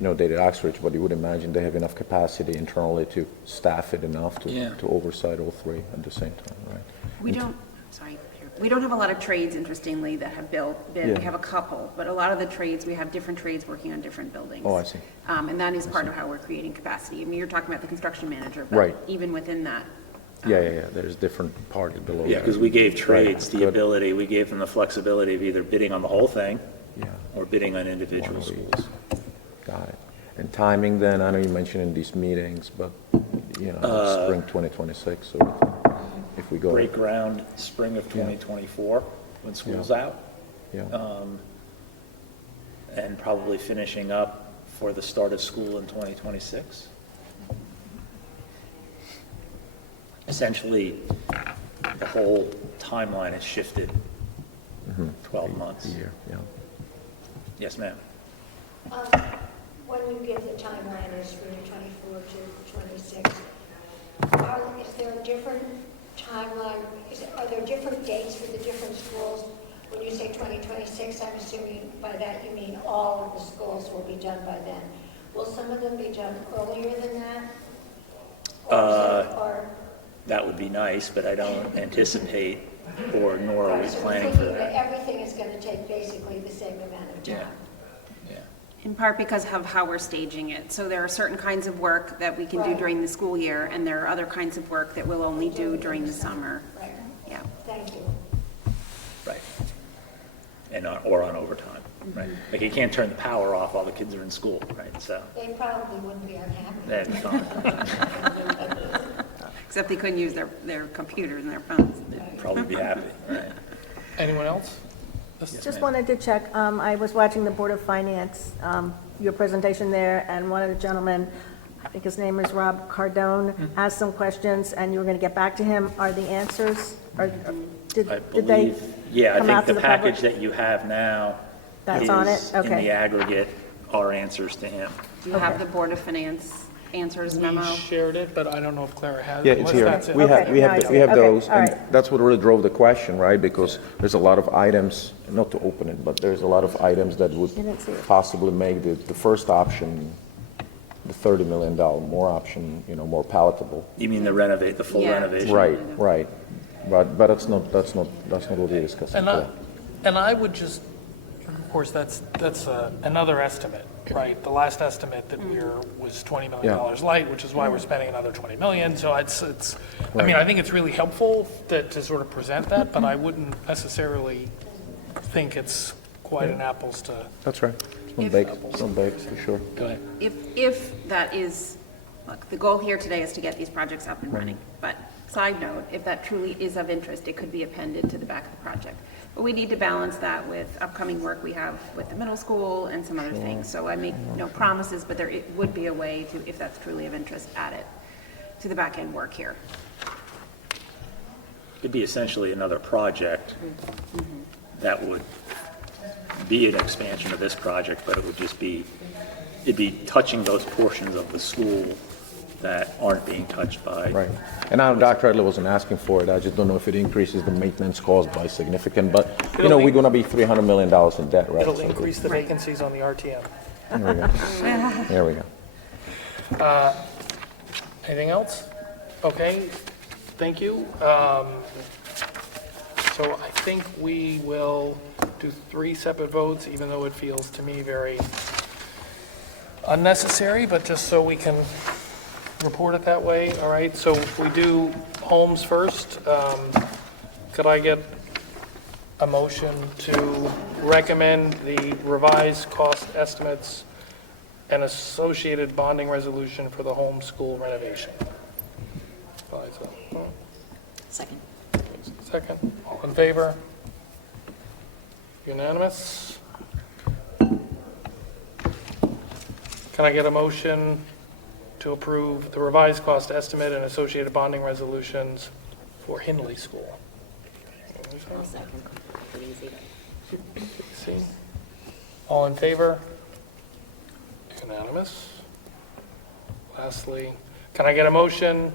know, they did Oxbridge, but you would imagine they have enough capacity internally to staff it enough to oversight all three at the same time, right? We don't, sorry, we don't have a lot of trades, interestingly, that have bid. Yeah. We have a couple, but a lot of the trades, we have different trades working on different buildings. Oh, I see. And that is part of how we're creating capacity. I mean, you're talking about the construction manager, Right. but even within that, Yeah, there's different parts below. Yeah, that. because we gave trades Right, the good. ability, we gave them the flexibility of either bidding on the whole thing Yeah, or bidding on individual One of schools. got it. And timing then, I know you mentioned in these meetings, but, you know, spring 2026, so if we go. Break ground spring of 2024, when school's out, Yeah, and probably finishing up for the start of school in 2026. Essentially, the whole timeline has shifted 12 months. a year, yeah. Yes, ma'am. When you give the timeline as from 24 to 26, is there a different timeline? Are there different dates for the different schools? When you say 2026, I'm assuming by that you mean all of the schools will be done by then. Will some of them be done earlier than that? Or That would be nice, but I don't anticipate, or nor are we so we're planning for thinking that that. everything is going to take basically the same amount of Yeah, time? yeah. in part because of how we're staging it. So there are certain kinds of work that we can do Right. during the school year, and there are other kinds of work that we'll only do during the summer. Right. Yeah. Thank you. Right. And or on overtime, right? Like you can't turn the power off while the kids are in school, right? So They probably wouldn't be unhappy. that'd be fine. Except they couldn't use their computers and their phones. They'd probably be happy, right? Anyone else? Just wanted to check, I was watching the Board of Finance, your presentation there, and one of the gentlemen, I think his name is Rob Cardone, asked some questions, and you were going to get back to him. Are the answers, did I they believe, yeah, I come out think to the the public? package that you have now That's is, on it? in Okay. the aggregate, are answers to him. Do you have the Board of Finance answers memo? We shared it, but I don't know if Clara has. Yeah, it, it's unless here. that's it. We have, Okay, we now I have, see we it. have Okay, those, all and right. that's what really drove the question, right? Because there's a lot of items, not to open it, but there's a lot of items that would You didn't see it. possibly make the first option, the $30 million more option, you know, more palatable. You mean the full Yeah. renovation? Right. But that's not what we're discussing And today. and I would just, of course, that's another estimate, right? The last estimate that was $20 million light, which is why we're spending another $20 million. So it's. I mean, I think it's really helpful to sort of present that, but I wouldn't necessarily think it's quite an apples to. That's right. It's not baked, for sure. Go ahead. If that is, look, the goal here today is to get these projects up and running. But side note, if that truly is of interest, it could be appended to the back of the project. But we need to balance that with upcoming work we have with the middle school and some other things. So I make no promises, but it would be a way to, if that's truly of interest, add it to the back end work here. It'd be essentially another project that would be an expansion of this project, but it would just be, it'd be touching those portions of the school that aren't being touched by. Right. And I know Dr. Edler wasn't asking for it. I just don't know if it increases the maintenance cost by significant, but, you know, we're going to be $300 million in debt, right? It'll So increase the vacancies on the RTM. There we go. There we go. Anything else? Okay, thank you. So I think we will do 3 separate votes, even though it feels to me very unnecessary, but just so we can report it that way, all right? So if we do homes first, could I get a motion to recommend the revised cost estimates and associated bonding resolution for the home school renovation? Second. All in favor? Unanimous? Can I get a motion to approve the revised cost estimate and associated bonding resolutions for Hindley School? I'll second. Pretty easy. See? All in favor? Unanimous? Lastly, can I get a motion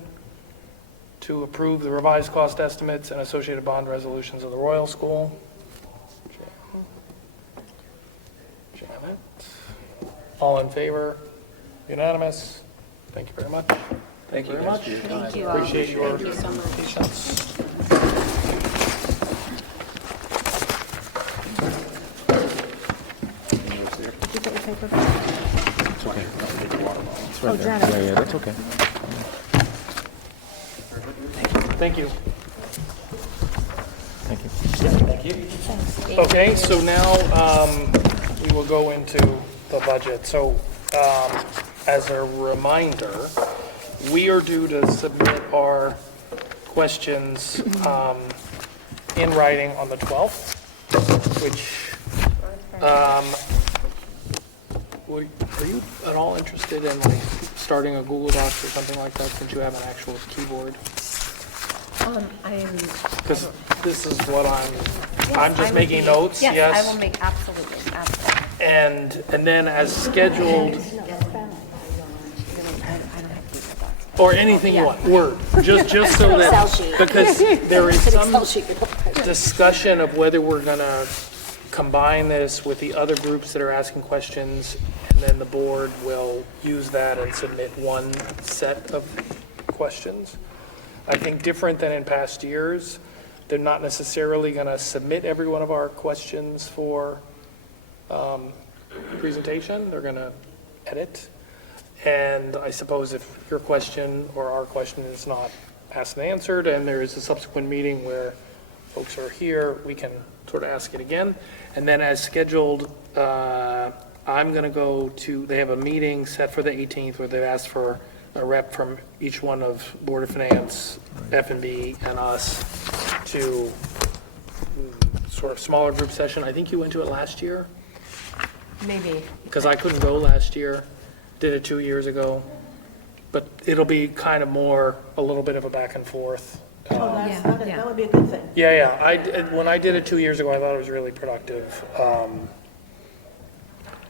to approve the revised cost estimates and associated bond resolutions of the Royal School? Janet? All in favor? Unanimous? Thank you very much. Thank you Very guys much. for your time. Thank you all. Appreciate your Thank you so much. patience. Did you get your paper back? It's right Oh, there. Janet. Yeah, that's okay. Thank you. Thank you. Thank you. Okay, so now we will go into the budget. So as a reminder, we are due to submit our questions in writing on the 12th, which, are you at all interested in like starting a Google Docs or something like that since you have an actual keyboard? I am. Because this is what I'm just making notes, yes? Yes, I will make, absolutely. And then as scheduled, or anything you want, Word, just so Excel that, sheet. because there is some Excel sheet. discussion of whether we're gonna combine this with the other groups that are asking questions, and then the board will use that and submit one set of questions. I think different than in past years, they're not necessarily gonna submit every one of our questions for presentation, they're gonna edit. And I suppose if your question or our question is not asked and answered, and there is a subsequent meeting where folks are here, we can sort of ask it again. And then as scheduled, I'm gonna go to, they have a meeting set for the 18th where they've asked for a rep from each one of Board of Finance, F&B, and us to sort of smaller group session. I think you went to it last year, Maybe. because I couldn't go last year. Did it 2 years ago. But it'll be kind of more, a little bit of a back and forth. Oh, Yeah, that would be a good thing. Yeah, when I did it 2 years ago, I thought it was really productive.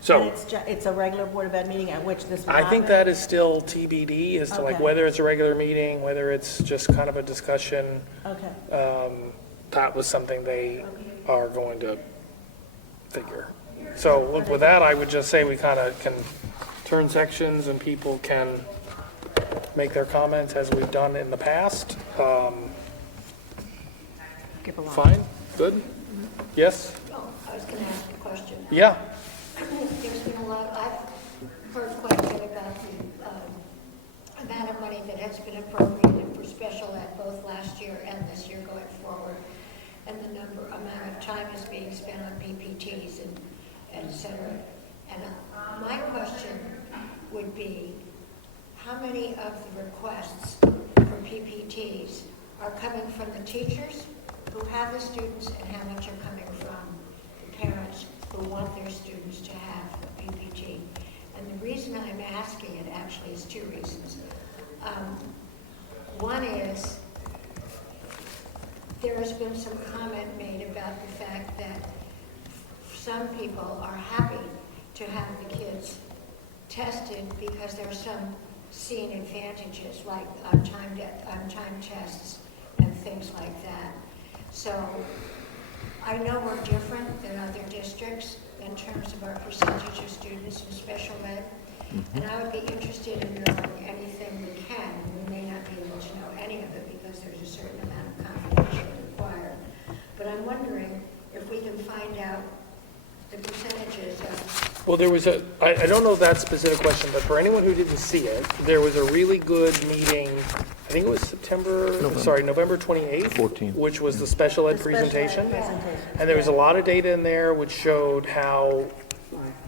So. And it's a regular Board of Ed meeting at which this will I think happen? that is still TBD as to like Okay. whether it's a regular meeting, whether it's just kind of a discussion. Okay. That was something they are going to figure. So look, with that, I would just say we kind of can turn sections and people can make their comments as we've done in the past. Give a lot. Fine, good? Yes? Oh, I was going to ask a question. Yeah, There's been a lot, I've heard quite a bit about the amount of money that has been appropriated for special ed both last year and this year going forward, and the amount of time is being spent on PPTs and et cetera. And my question would be, how many of the requests for PPTs are coming from the teachers who have the students, and how much are coming from the parents who want their students to have a PPT? And the reason I'm asking it actually is two reasons. One is, there has been some comment made about the fact that some people are happy to have the kids tested because there are some seen advantages, like time tests and things like that. So I know we're different than other districts in terms of our percentage of students in special ed, and I would be interested in knowing anything we can. We may not be able to know any of it because there's a certain amount of confidentiality required. But I'm wondering if we can find out the percentages of. well, there was I don't know that specific question, but for anyone who didn't see it, there was a really good meeting, I think it was November 28th. 14th. Which was the special ed presentation. And there was a lot of data in there which showed how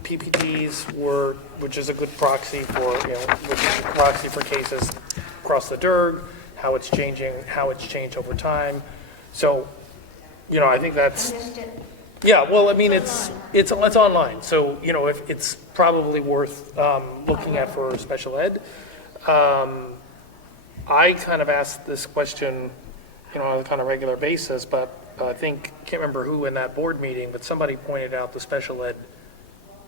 PPTs were, which is a good proxy for, which is a proxy for cases across the DIRG, how it's changed over time. So, I think that's, I missed it. Yeah, well, I mean, it's online, so, you know, if it's probably worth looking at for special ed. I kind of asked this question, you know, on a kind of regular basis, but I think, can't remember who in that board meeting, but somebody pointed out the special ed,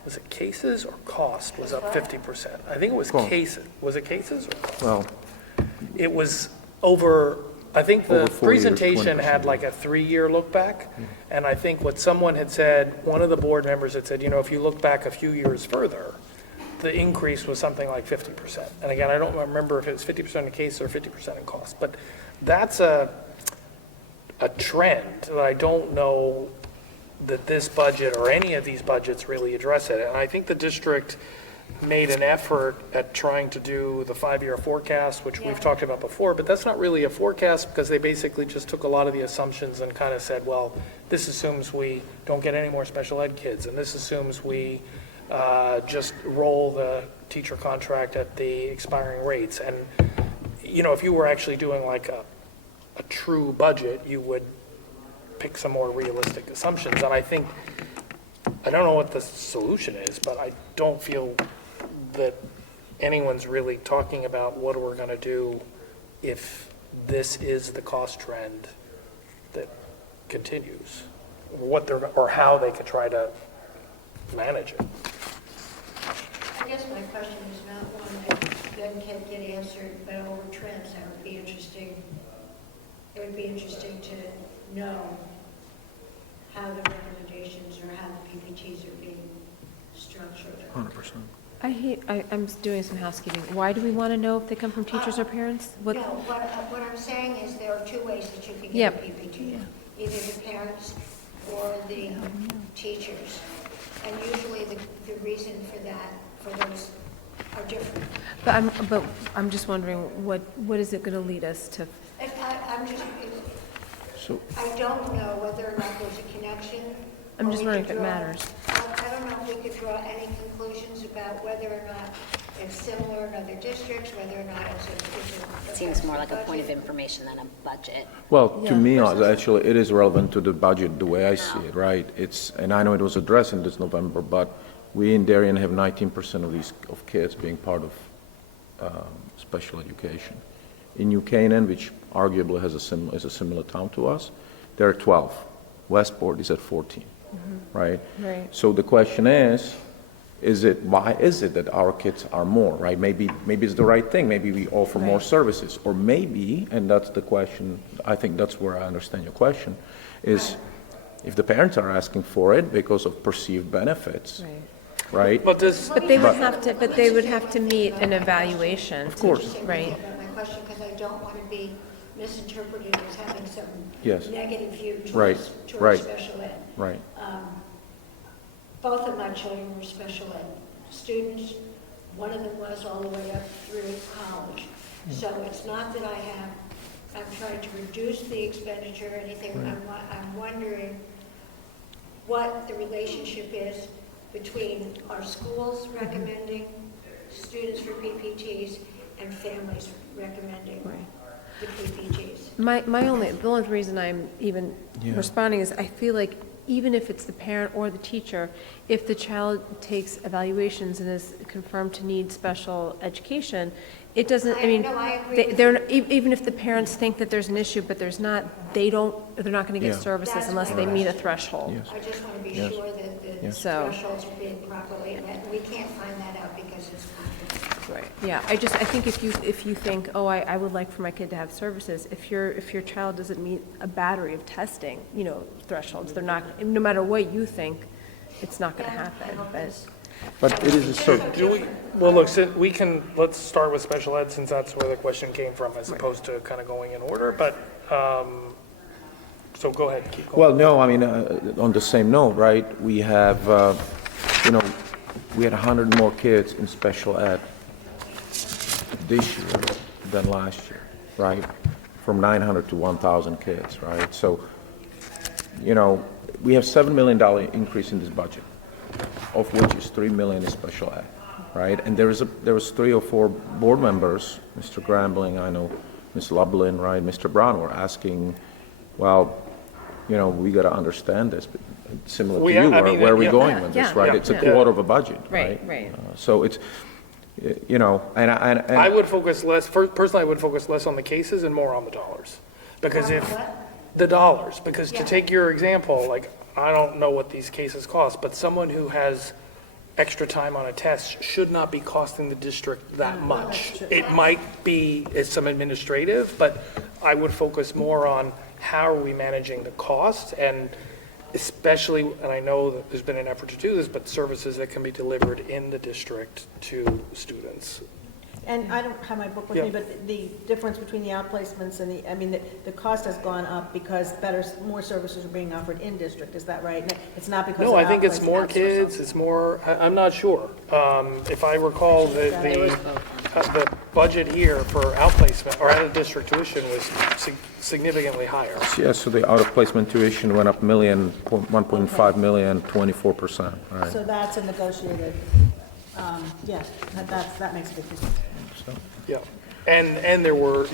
was it cases or cost was up 50%? I think it was cases. Was it cases or cost? Well, It was over, I think the Over 4 years, presentation 20%. had like a 3-year look back. And I think what someone had said, one of the board members had said, you know, if you look back a few years further, the increase was something like 50%. And again, I don't remember if it was 50% in case or 50% in cost, but that's a trend that I don't know that this budget or any of these budgets really address it. And I think the district made an effort at trying to do the 5-year forecast, which we've talked about before, but that's not really a forecast because they basically just took a lot of the assumptions and kind of said, well, this assumes we don't get any more special ed kids, and this assumes we just roll the teacher contract at the expiring rates. And, you know, if you were actually doing like a true budget, you would pick some more realistic assumptions. And I think, I don't know what the solution is, but I don't feel that anyone's really talking about what we're going to do if this is the cost trend that continues, or how they could try to manage it. I guess my question is not one that then can get answered, but over trends, that would be interesting. It would be interesting to know how the recommendations or how the PPTs are being structured. 100%. I'm doing some housekeeping. Why do we want to know if they come from teachers or parents? No, what I'm saying is there are two ways that you can Yep. get a PPT. Either the parents or the teachers. And usually the reason for that, for those, are different. But I'm just wondering, what is it going to lead us to? I'm just, So, I don't know whether or not there's a connection. I'm just wondering if it matters. I don't know if we could draw any conclusions about whether or not it's similar in other districts, whether or not it's It seems more like a point of information than a budget. well, to me, actually, it is relevant to the budget, the way I see it, right? And I know it was addressed in this November, but we in Darien have 19% of kids being part of special education. In New Canaan, which arguably is a similar town to us, there are 12. Westport is at 14, right? Right. So the question is why is it that our kids are more, right? Maybe it's the right thing. Maybe we offer more services. Or maybe, and that's the question, I think that's where I understand your question, is if the parents are asking for it because of perceived benefits, right? But this, But they would have to meet an evaluation. Of course. Right. my question, because I don't want to be misinterpreted as having some Yes. negative view Right, towards right. special ed. Right. Both of my children were special ed students. One of them was all the way up through college. So it's not that I'm trying to reduce the expenditure or anything. I'm wondering what the relationship is between our schools recommending students for PPTs and families recommending the PPTs. The only reason I'm even responding is I feel like even if it's the parent or the teacher, if the child takes evaluations and is confirmed to need special education, it doesn't, I mean, No, I agree with even if the parents think that there's an issue, but there's not, they're not going to get Yeah. services That's unless my they meet a question. threshold. Yes. I just want to be Yes. sure that the Yes. So- thresholds are being properly met. We can't find that out because it's confidential. Right, yeah, I think if you think, oh, I would like for my kid to have services, if your child doesn't meet a battery of testing, thresholds, they're not, no matter what you think, it's not gonna happen, But it is a certain, well, look, let's start with special ed since that's where the question came from, as opposed to kind of going in order, but, so go ahead, keep going. well, no, I mean, on the same note, right, we have, we had 100 more kids in special ed this year than last year, right? From 900 to 1,000 kids, right? So, we have $7 million increase in this budget, of which is $3 million is special ed, right? And there was 3 or 4 board members, Mr. Grambling, I know, Ms. Lublin, right, Mr. Brown, were asking, well, we got to understand this, but similar to We- you, I where mean, are we yeah. going with this, Yeah. right? Yeah. It's a Yeah. quarter of a budget, Right, right? right. So it's, and I would focus less, personally, I would focus less on the cases and more on the dollars. Because if, the dollars, because to take your example, like, I don't know what these cases cost, but someone who has extra time on a test should not be costing the district that much. It might be some administrative, but I would focus more on how are we managing the cost, and especially, and I know that there's been an effort to do this, but services that can be delivered in the district to students. And I don't have my book with Yeah. me, but the difference between the outplacements and the cost has gone up because more services are being offered in district, is that right? It's not because of No, I think it's outplacements more or kids, something. it's more, I'm not sure. If I recall, the budget here for outplacement, or out-of-district tuition was significantly higher. yeah, so the out-of-placement tuition went up 1.5 million, 24%, right? So that's a negotiated, yeah, that makes a big difference. Yeah. And there were,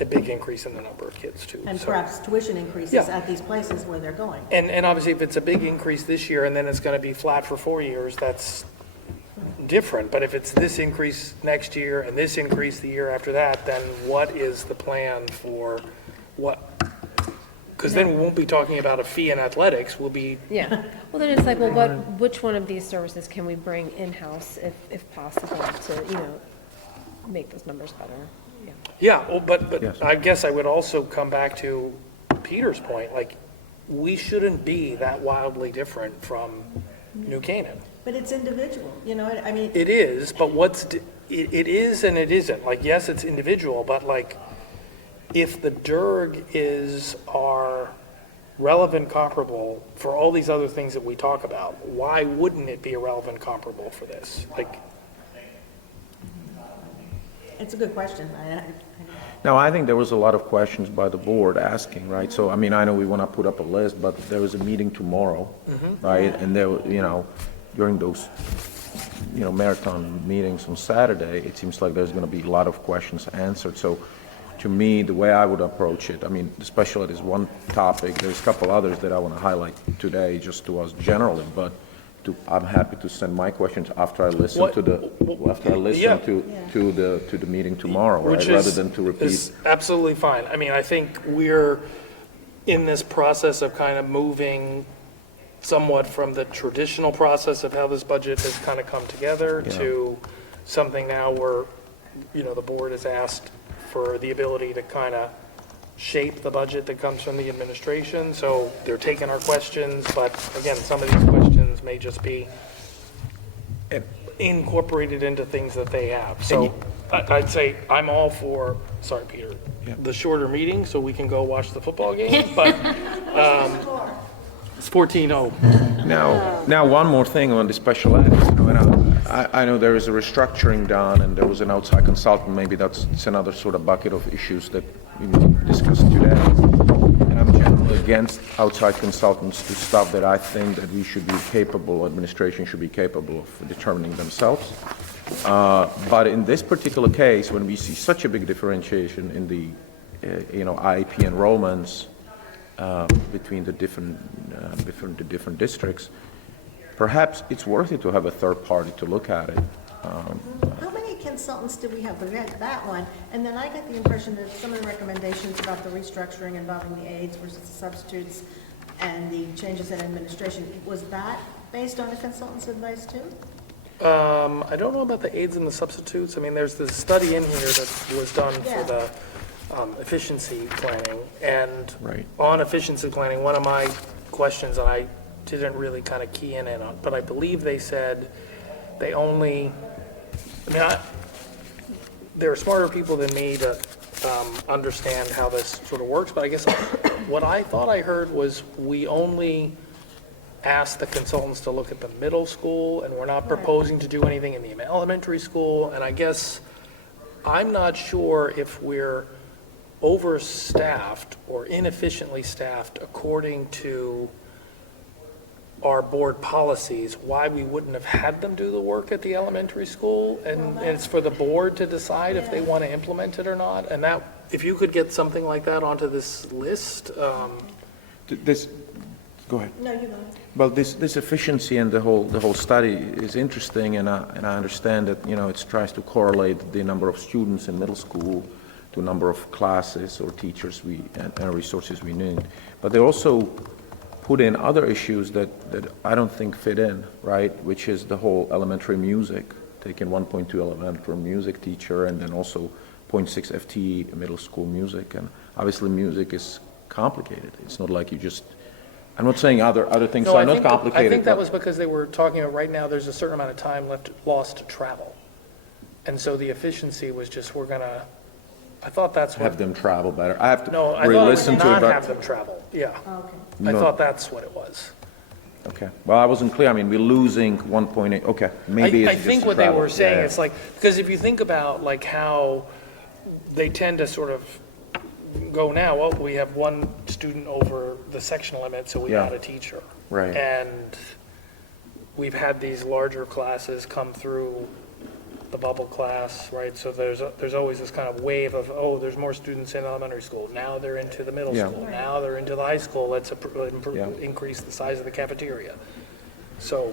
a big increase in the number of kids too. And So- perhaps tuition increases Yeah. at these places where they're going. And obviously, if it's a big increase this year and then it's going to be flat for 4 years, that's different. But if it's this increase next year and this increase the year after that, then what is the plan for what? Because then we won't be talking about a fee in athletics, we'll be, Yeah, well, then it's like, well, which one of these services can we bring in-house if possible to, make those numbers better? Yeah. yeah, well, but Yes. I guess I would also come back to Peter's point, like, we shouldn't be that wildly different from New Canaan. But it's individual, I mean, It is, but it is and it isn't. Like, yes, it's individual, but like, if the DIRG is our relevant comparable for all these other things that we talk about, why wouldn't it be a relevant comparable for this? Like, it's a good question. Now, I think there was a lot of questions by the board asking, right? So, I mean, I know we want to put up a list, but there was a meeting tomorrow, right? And there, during those, marathon meetings on Saturday, it seems like there's going to be a lot of questions answered. So, to me, the way I would approach it, I mean, the special ed is one topic. There's a couple others that I want to highlight today, just to us generally, but I'm happy to send my questions after I listen What- to Yeah. to the meeting tomorrow, right? which Rather is, than to repeat. is absolutely fine. I mean, I think we're in this process of kind of moving somewhat from the traditional process of how this budget has kind of come together Yeah. to something now where, the board has asked for the ability to kind of shape the budget that comes from the administration. So they're taking our questions, but again, some of these questions may just be incorporated into things that they have. So I'd say I'm all for, sorry, Peter, the shorter meeting so we can go watch the football game, but it's 14-0. Now, one more thing on the special ed. And I know there is a restructuring done, and there was an outside consultant. Maybe it's another sort of bucket of issues that we discussed today. And I'm generally against outside consultants to stuff that I think that we should be capable, administration should be capable of determining themselves. But in this particular case, when we see such a big differentiation in the, IEP enrollments between the different districts, perhaps it's worth it to have a third party to look at it. How many consultants did we have? We had that one, and then I got the impression that some of the recommendations about the restructuring involving the aides versus the substitutes and the changes in administration, was that based on the consultant's advice too? I don't know about the aides and the substitutes. I mean, there's this study in here that was done for the efficiency planning. And Right. on efficiency planning, one of my questions, and I didn't really kind of key in on, but I believe they said they only, there are smarter people than me to understand how this sort of works, but I guess what I thought I heard was we only asked the consultants to look at the middle school, and we're not proposing to do anything in the elementary school, and I guess I'm not sure if we're overstaffed or inefficiently staffed according to our board policies, why we wouldn't have had them do the work at the elementary school, and it's for the board to decide if they want to implement it or not, and that, if you could get something like that onto this list, This, go ahead. No, you go ahead. Well, this efficiency and the whole study is interesting, and I understand that, it tries to correlate the number of students in middle school to number of classes or teachers and resources we need. But they also put in other issues that I don't think fit in, right? Which is the whole elementary music, taking 1.2 elementary music teacher, and then also 0.6 FTE middle school music. And obviously music is complicated. It's not like you just, I'm not saying other things No, are not complicated. I think that but- was because they were talking about right now, there's a certain amount of time lost to travel. And so the efficiency was just, I thought that's what. have them travel better. I have to No, I thought it was re-listen to it, not but- have them travel, yeah. Okay. I No. thought that's what it was. Okay, well, I wasn't clear. I mean, we're losing 1.8, okay, maybe it's I just think the what they travel. were saying, Yeah, it's like, because if you think about like how they tend to sort of go now, well, we have one student over the section limit, so we Yeah. got a teacher. Right. And we've had these larger classes come through the bubble class, right? So there's always this kind of wave of, oh, there's more students in elementary school. Now they're into the middle Yeah. school. Now they're into the high school. Let's Yeah. increase the size of the cafeteria. So,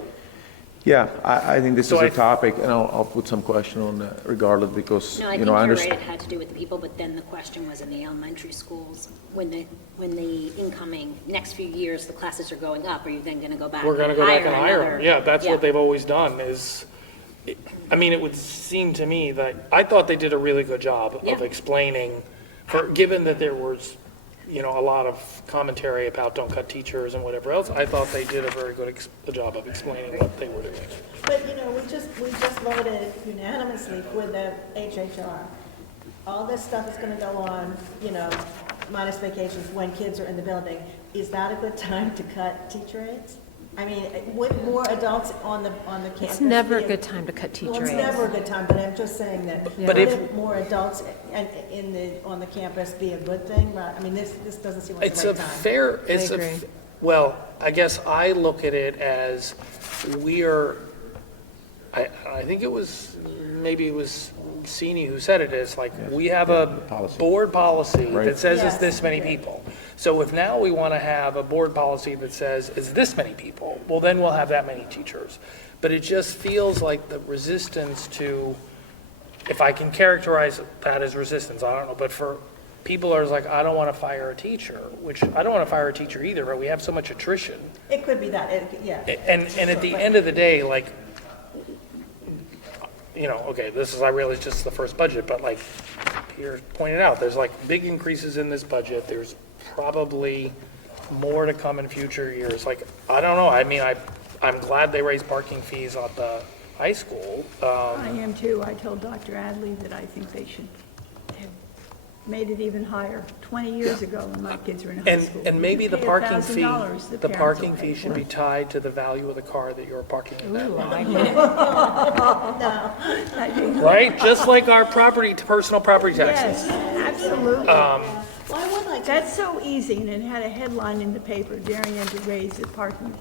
Yeah, I think this So is a I- topic, and I'll put some question on that regardless, because, No, I you think know, I you're right, understand. it had to do with the people, but then the question was in the elementary schools, when the incoming, next few years, the classes are going up, are you then gonna go back we're gonna go back and hire another- them. Yeah, that's what they've always done is, I mean, it would seem to me that, I thought they did a really good job Yeah. of explaining, given that there was, a lot of commentary about don't cut teachers and whatever else, I thought they did a very good job of explaining what they were doing. But, we just voted unanimously for the HHR. All this stuff is gonna go on, minus vacations when kids are in the building. Is that a good time to cut teacher aides? I mean, would more adults on the campus? It's never a be- good time to cut Well, teacher it's aides. never a good time, but I'm just saying that, But if- wouldn't more adults on the campus be a good thing? I mean, this doesn't seem like It's the a right time. fair, agree. well, I guess I look at it as I think maybe it was Sini who said it, is like, we have a Policy. board policy Right. that says it's Yes. this many people. So if now we want to have a board policy that says it's this many people, well, then we'll have that many teachers. But it just feels like the resistance to, if I can characterize that as resistance, I don't know, but for people are like, I don't want to fire a teacher, which I don't want to fire a teacher either, but we have so much attrition. It could be that, yeah. And at the end of the day, like, okay, I realize just the first budget, but like Peter pointed out, there's like big increases in this budget. There's probably more to come in future years. Like, I don't know. I mean, I'm glad they raised parking fees at the high school. I am too. I told Dr. Adley that I think they should have made it even higher 20 years ago when my kids were in high school. And maybe You the pay parking fee, $1,000, the parents parking will fee pay should for be it. tied to the value of the car that you're parking in that. Ooh, I like it. Right? Just like our personal property taxes. Yes, absolutely. Well, I would like to, That's so easy, and it had a headline in the paper, Darien to raise the parking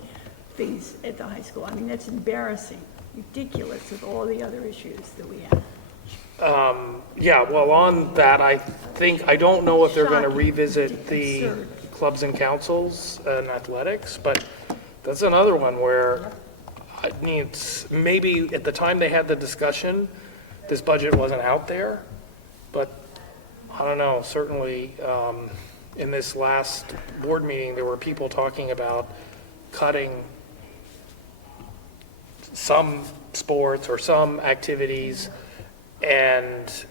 fees at the high school. I mean, that's embarrassing, ridiculous with all the other issues that we have. Yeah, well, on that, I don't know if they're going to Shocking. revisit the Absurd. clubs and councils and athletics, but that's another one where, I mean, it's maybe at the time they had the discussion, this budget wasn't out there, but I don't know, certainly in this last board meeting, there were people talking about cutting some sports or some activities, and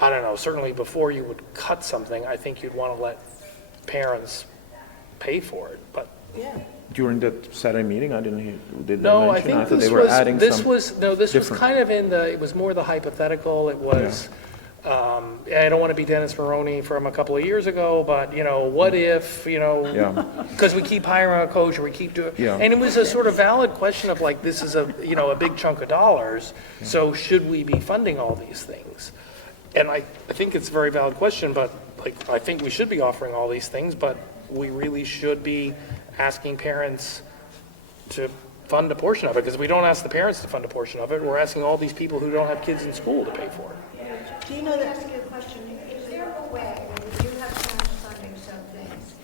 I don't know, certainly before you would cut something, I think you'd want to let parents pay for it, but yeah. During that Saturday meeting, I didn't hear, did they no, I mention? think thought this they were was, adding this some was different- kind of it was more the hypothetical, it was, I don't want to be Dennis Maroney from a couple of years ago, but, what if, Yeah, because we keep hiring a coach, or we keep doing, Yeah. and it was a sort of valid question of like, this is a big chunk of dollars, so should we be funding all these things? And I think it's a very valid question, but like, I think we should be offering all these things, but we really should be asking parents to fund a portion of it, because if we don't ask the parents to fund a portion of it, we're asking all these people who don't have kids in school to pay for it. Do you know Let me that, ask you a question. Is there a way, when we do have parents funding some things,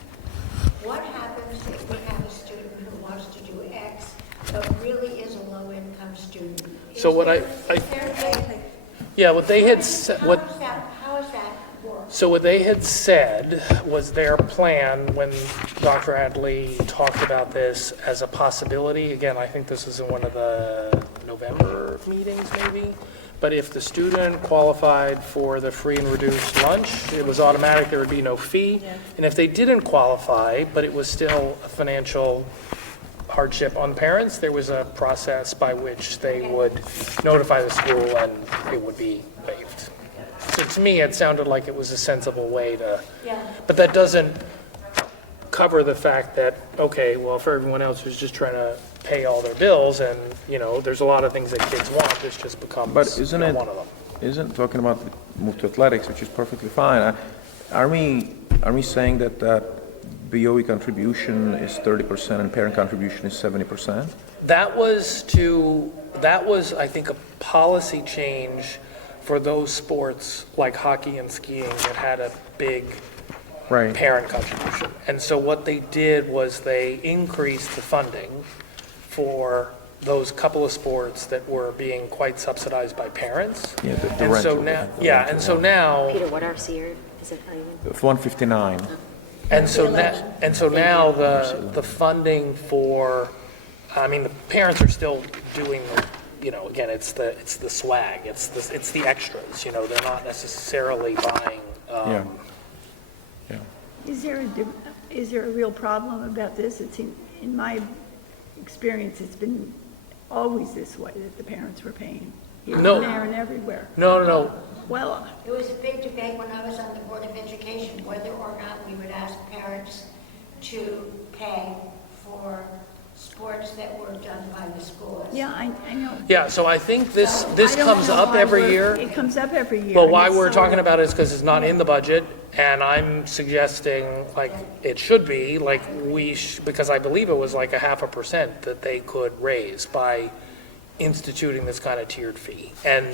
but really is a low-income student. So what yeah, what they had said, How is that work? so what they had said was their plan when Dr. Hadley talked about this as a possibility. Again, I think this was in one of the November meetings maybe. But if the student qualified for the free and reduced lunch, it was automatic, there would be no fee. And if they didn't qualify, but it was still a financial hardship on parents, there was a process by which they would notify the school and it would be waived. So to me, it sounded like it was a sensible way to, but that doesn't cover the fact that, okay, well, for everyone else who's just trying to pay all their bills and, you know, there's a lot of things that kids want, this just becomes But isn't it, one of them. isn't talking about the move to athletics, which is perfectly fine, are we saying that BOE contribution is 30% and parent contribution is 70%? That was, I think, a policy change for those sports like hockey and skiing that had a big Right. parent contribution. And so what they did was they increased the funding for those couple of sports that were being quite subsidized by parents. Yeah, the And so rental, now, the yeah, rental, and so now, Peter, what our SEER, is it, It's 159. and so now the funding for, I mean, the parents are still doing, you know, again, it's the swag, it's the extras, you know, they're not necessarily buying, Yeah. Is there a real problem about this? It's in my experience, it's been always this way, that the parents were paying here No. and there and everywhere. No. Well, It was a big debate when I was on the Board of Education, whether or not we would ask parents to pay for sports that were done by the schools. yeah, I know. Yeah, so I think this I don't comes know up why every we're- year. It comes up every year. Well, and why it's we're so- talking about it is because it's not in the budget, and I'm suggesting, like, it should be, like, because I believe it was like 0.5% that they could raise by instituting this kind of tiered fee. And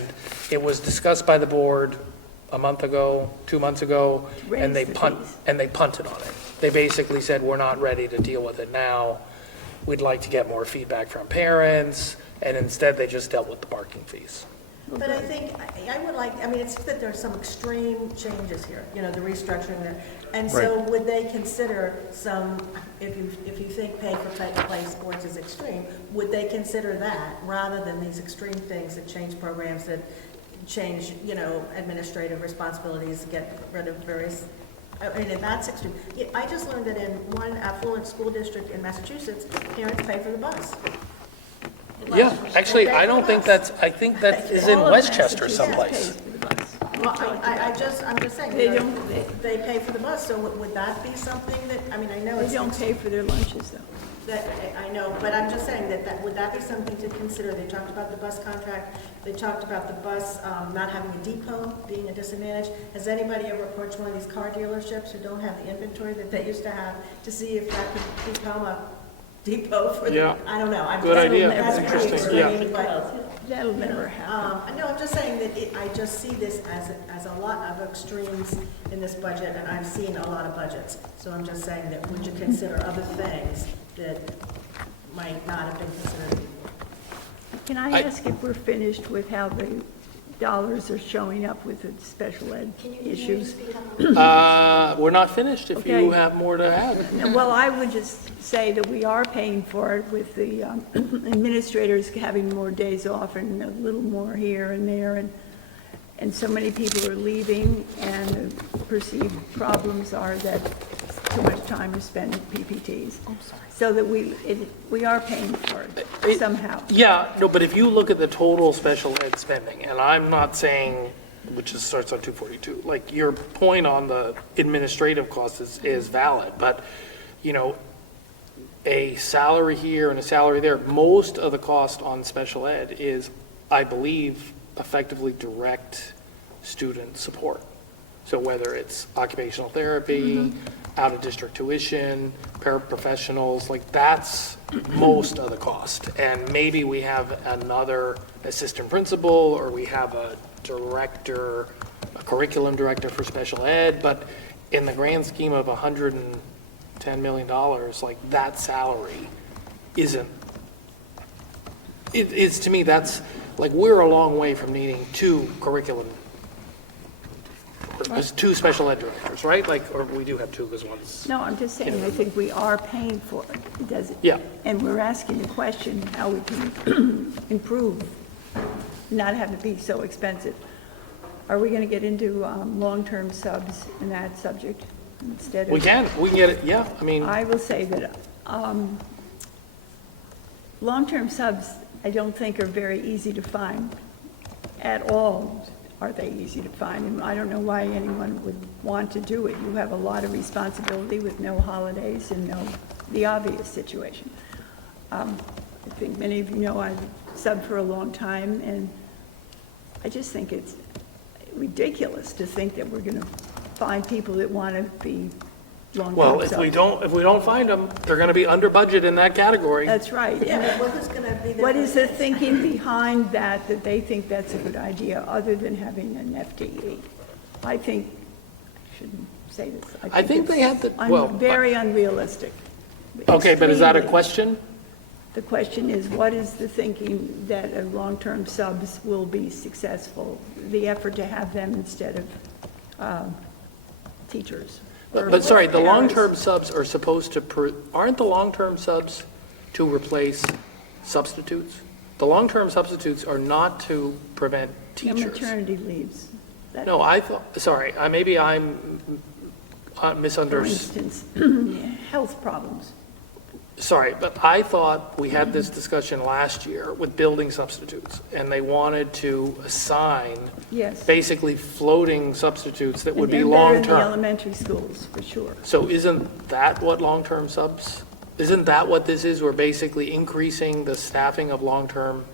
it was discussed by the board a month ago, 2 months ago, and they Raise the punt, fees. and they punted on it. They basically said, we're not ready to deal with it now. We'd like to get more feedback from parents, and instead they just dealt with the parking fees. But I think, I would like, I mean, it's that there are some extreme changes here, you know, the restructuring there. And so would they consider some, if you think pay for play sports is extreme, would they consider that rather than these extreme things that change programs, that change, you know, administrative responsibilities, get rid of various, I mean, that's extreme. I just learned that in one affluent school district in Massachusetts, parents pay for the bus. Yeah, actually, I don't think I think that is in All of Westchester Massachusetts someplace. pays for the bus. Well, I'm just saying, They you know, don't- they pay for the bus, so would that be something that, I mean, I know They it's. don't pay for their lunches, though. That, I know, but I'm just saying that would that be something to consider? They talked about the bus contract, they talked about the bus not having a depot, being a disadvantage. Has anybody ever approached one of these car dealerships who don't have the inventory that they used to have to see if that could become a depot for Yeah. them? I don't know. Good idea. That's pretty Interesting, yeah. extreme, but, That'll never happen. no, I'm just saying that I just see this as a lot of extremes in this budget, and I've seen a lot of budgets. So I'm just saying that would you consider other things that might not have been considered? Can I ask if we're finished with how the dollars are showing up with the special ed issues? We're not finished if you Okay. have more to add. Well, I would just say that we are paying for it with the administrators having more days off and a little more here and there, and so many people are leaving, and the perceived problems are that too much time is spent in PPTs. So that we are paying for it somehow. Yeah, no, but if you look at the total special ed spending, and I'm not saying, which is, starts on 242, like, your point on the administrative costs is valid, but, you know, a salary here and a salary there, most of the cost on special ed is, I believe, effectively direct student support. So whether it's occupational therapy, out-of-district tuition, paraprofessionals, like, that's most of the cost. And maybe we have another assistant principal, or we have a director, a curriculum director for special ed, but in the grand scheme of $110 million, like, that salary isn't it is, to me, that's, like, we're a long way from needing two curriculum, or two special ed directors, right? Like, or we do have two, because one's. No, I'm just saying, I think we are paying for it, does it? Yeah. And we're asking the question how we can improve, not have it be so expensive. Are we going to get into long-term subs in that subject instead of? We can get it, yeah, I mean, I will say that long-term subs, I don't think are very easy to find at all. Are they easy to find? And I don't know why anyone would want to do it. You have a lot of responsibility with no holidays and the obvious situation. I think many of you know I've subbed for a long time, and I just think it's ridiculous to think that we're going to find people that want to be long-term well, subs. if we don't find them, they're gonna be under budget in that category. That's right. And what is the thinking behind that they think that's a good idea, other than having an FTE? I think, I shouldn't say this. I think they have the, well. Very unrealistic. Okay, but is that a Extremely. question? The question is, what is the thinking that a long-term subs will be successful? The effort to have them instead of teachers. But sorry, the long-term subs are supposed to, aren't the long-term subs to replace substitutes? The long-term substitutes are not to prevent And teachers. maternity leaves. That- No, I thought, sorry, maybe I'm For misunderstood. instance, health problems. Sorry, but I thought we had this discussion last year with building substitutes, and they wanted to assign Yes. basically floating substitutes that would be And they're better in the long-term. elementary schools, for sure. So isn't that what long-term subs, isn't that what this is? We're basically increasing the staffing of long-term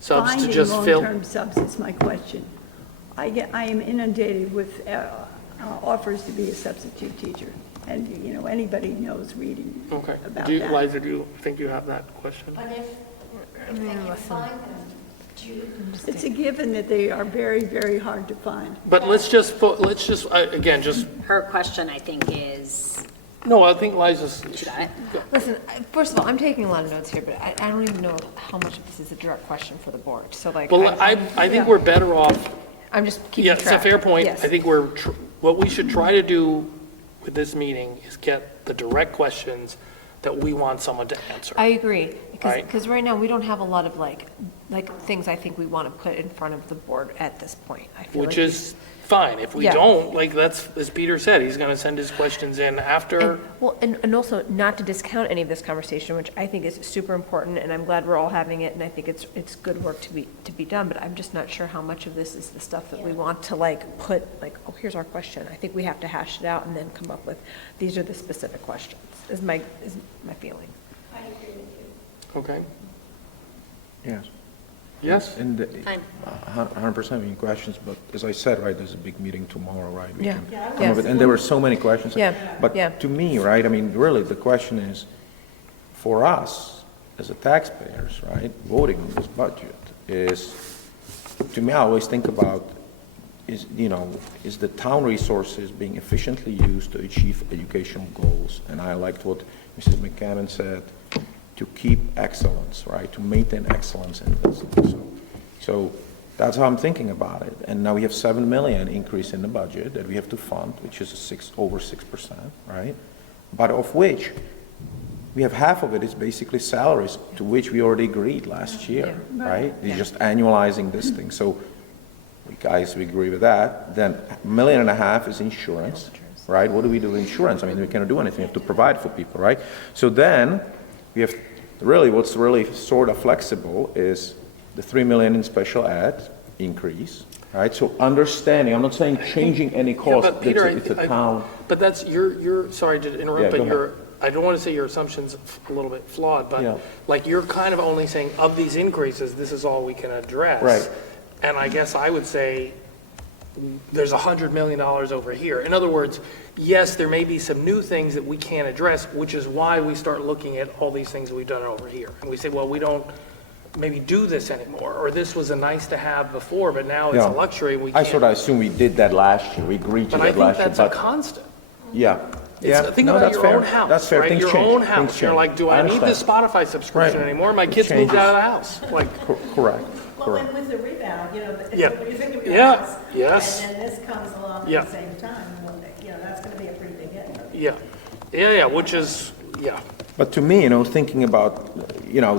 subs to just fill. Finding long-term subs is my question. I am inundated with offers to be a substitute teacher, and, anybody knows reading Okay. about Do you, that. Liza, do you think you have that question? But if they can find them, do you, It's a given that they are very, very hard to find. But let's just, again, just, Her question, I think, is, no, I think Liza's, you got it? Listen, first of all, I'm taking a lot of notes here, but I don't even know how much of this is a direct question for the board, so like. well, I think we're better off. I'm just keeping Yeah, track. it's a fair point. Yes. I think what we should try to do with this meeting is get the direct questions that we want someone to answer. I agree, Right. because right now, we don't have a lot of like things I think we want to put in front of the board at this point. I feel Which like is fine. If we Yeah. don't, that's, as Peter said, he's going to send his questions in after. And also not to discount any of this conversation, which I think is super important, and I'm glad we're all having it, and I think it's good work to be done, but I'm just not sure how much of this is the stuff that we want to put, oh, here's our question. I think we have to hash it out and then come up with, these are the specific questions, is my feeling. I agree with you. Okay. Yes. Yes? And Fine. 100% any questions, but as I said, right, there's a big meeting tomorrow, right? We Yeah. can Yeah. come up with- And there were so many questions. Yeah. But Yeah. to me, right, I mean, really, the question is, for us, as a taxpayers, right, voting on this budget is, to me, I always think about, is the town resources being efficiently used to achieve educational goals? And I liked what Mrs. McCammon said, to keep excellence, right, to maintain excellence in this. So that's how I'm thinking about it. And now we have 7 million increase in the budget that we have to fund, which is over 6%, right? But of which, we have half of it is basically salaries, to which we already agreed last year, right? You're just annualizing this thing. So, we agree with that. Then $1.5 million is insurance, right? What do we do with insurance? I mean, we cannot do anything. We have to provide for people, right? So then, we have what's really sort of flexible is the 3 million in special ed increase, right? So understanding, I'm not saying changing any cost, but Peter, it's a town. But that's, sorry to interrupt, Yeah, but go ahead. I don't want to say your assumption's a little bit flawed, Yeah. but you're kind of only saying of these increases, this is all we can address. Right. And I guess I would say there's $100 million over here. In other words, yes, there may be some new things that we can't address, which is why we start looking at all these things that we've done over here. And we say, well, we don't maybe do this anymore, or this was a nice to have before, but now it's Yeah. a luxury, we I can't. sort of assume we did that last year, we agreed to But I that think last year. that's a constant. Yeah, Yeah, Think no, about that's your fair. own house, That's fair. right? Things Your change. own Things house. You're change. like, do I I need this understand. Spotify subscription Right. anymore? My kids Changes. moved out of the house. Like, Correct, Well, correct. and with the rebound, Yeah. when you think of your Yeah, house. yes. And then this comes along Yeah. at the same time, well, that's gonna be a pretty big hit. yeah, which is, But to me, thinking about,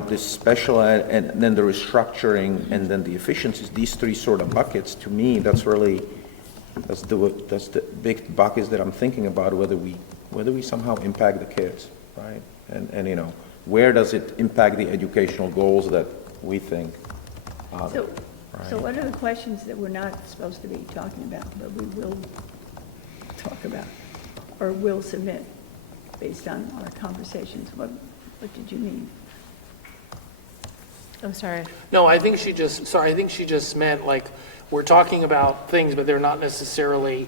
this special ed and then the restructuring and then the efficiencies, these three sort of buckets, to me, that's the big buckets that I'm thinking about, whether we somehow impact the kids, right? And where does it impact the educational goals that we think? So what are the questions that we're not supposed to be talking about, but we will talk about, or will submit based on our conversations? What did you mean? I'm sorry. no, I think she just meant like, we're talking about things, but they're not necessarily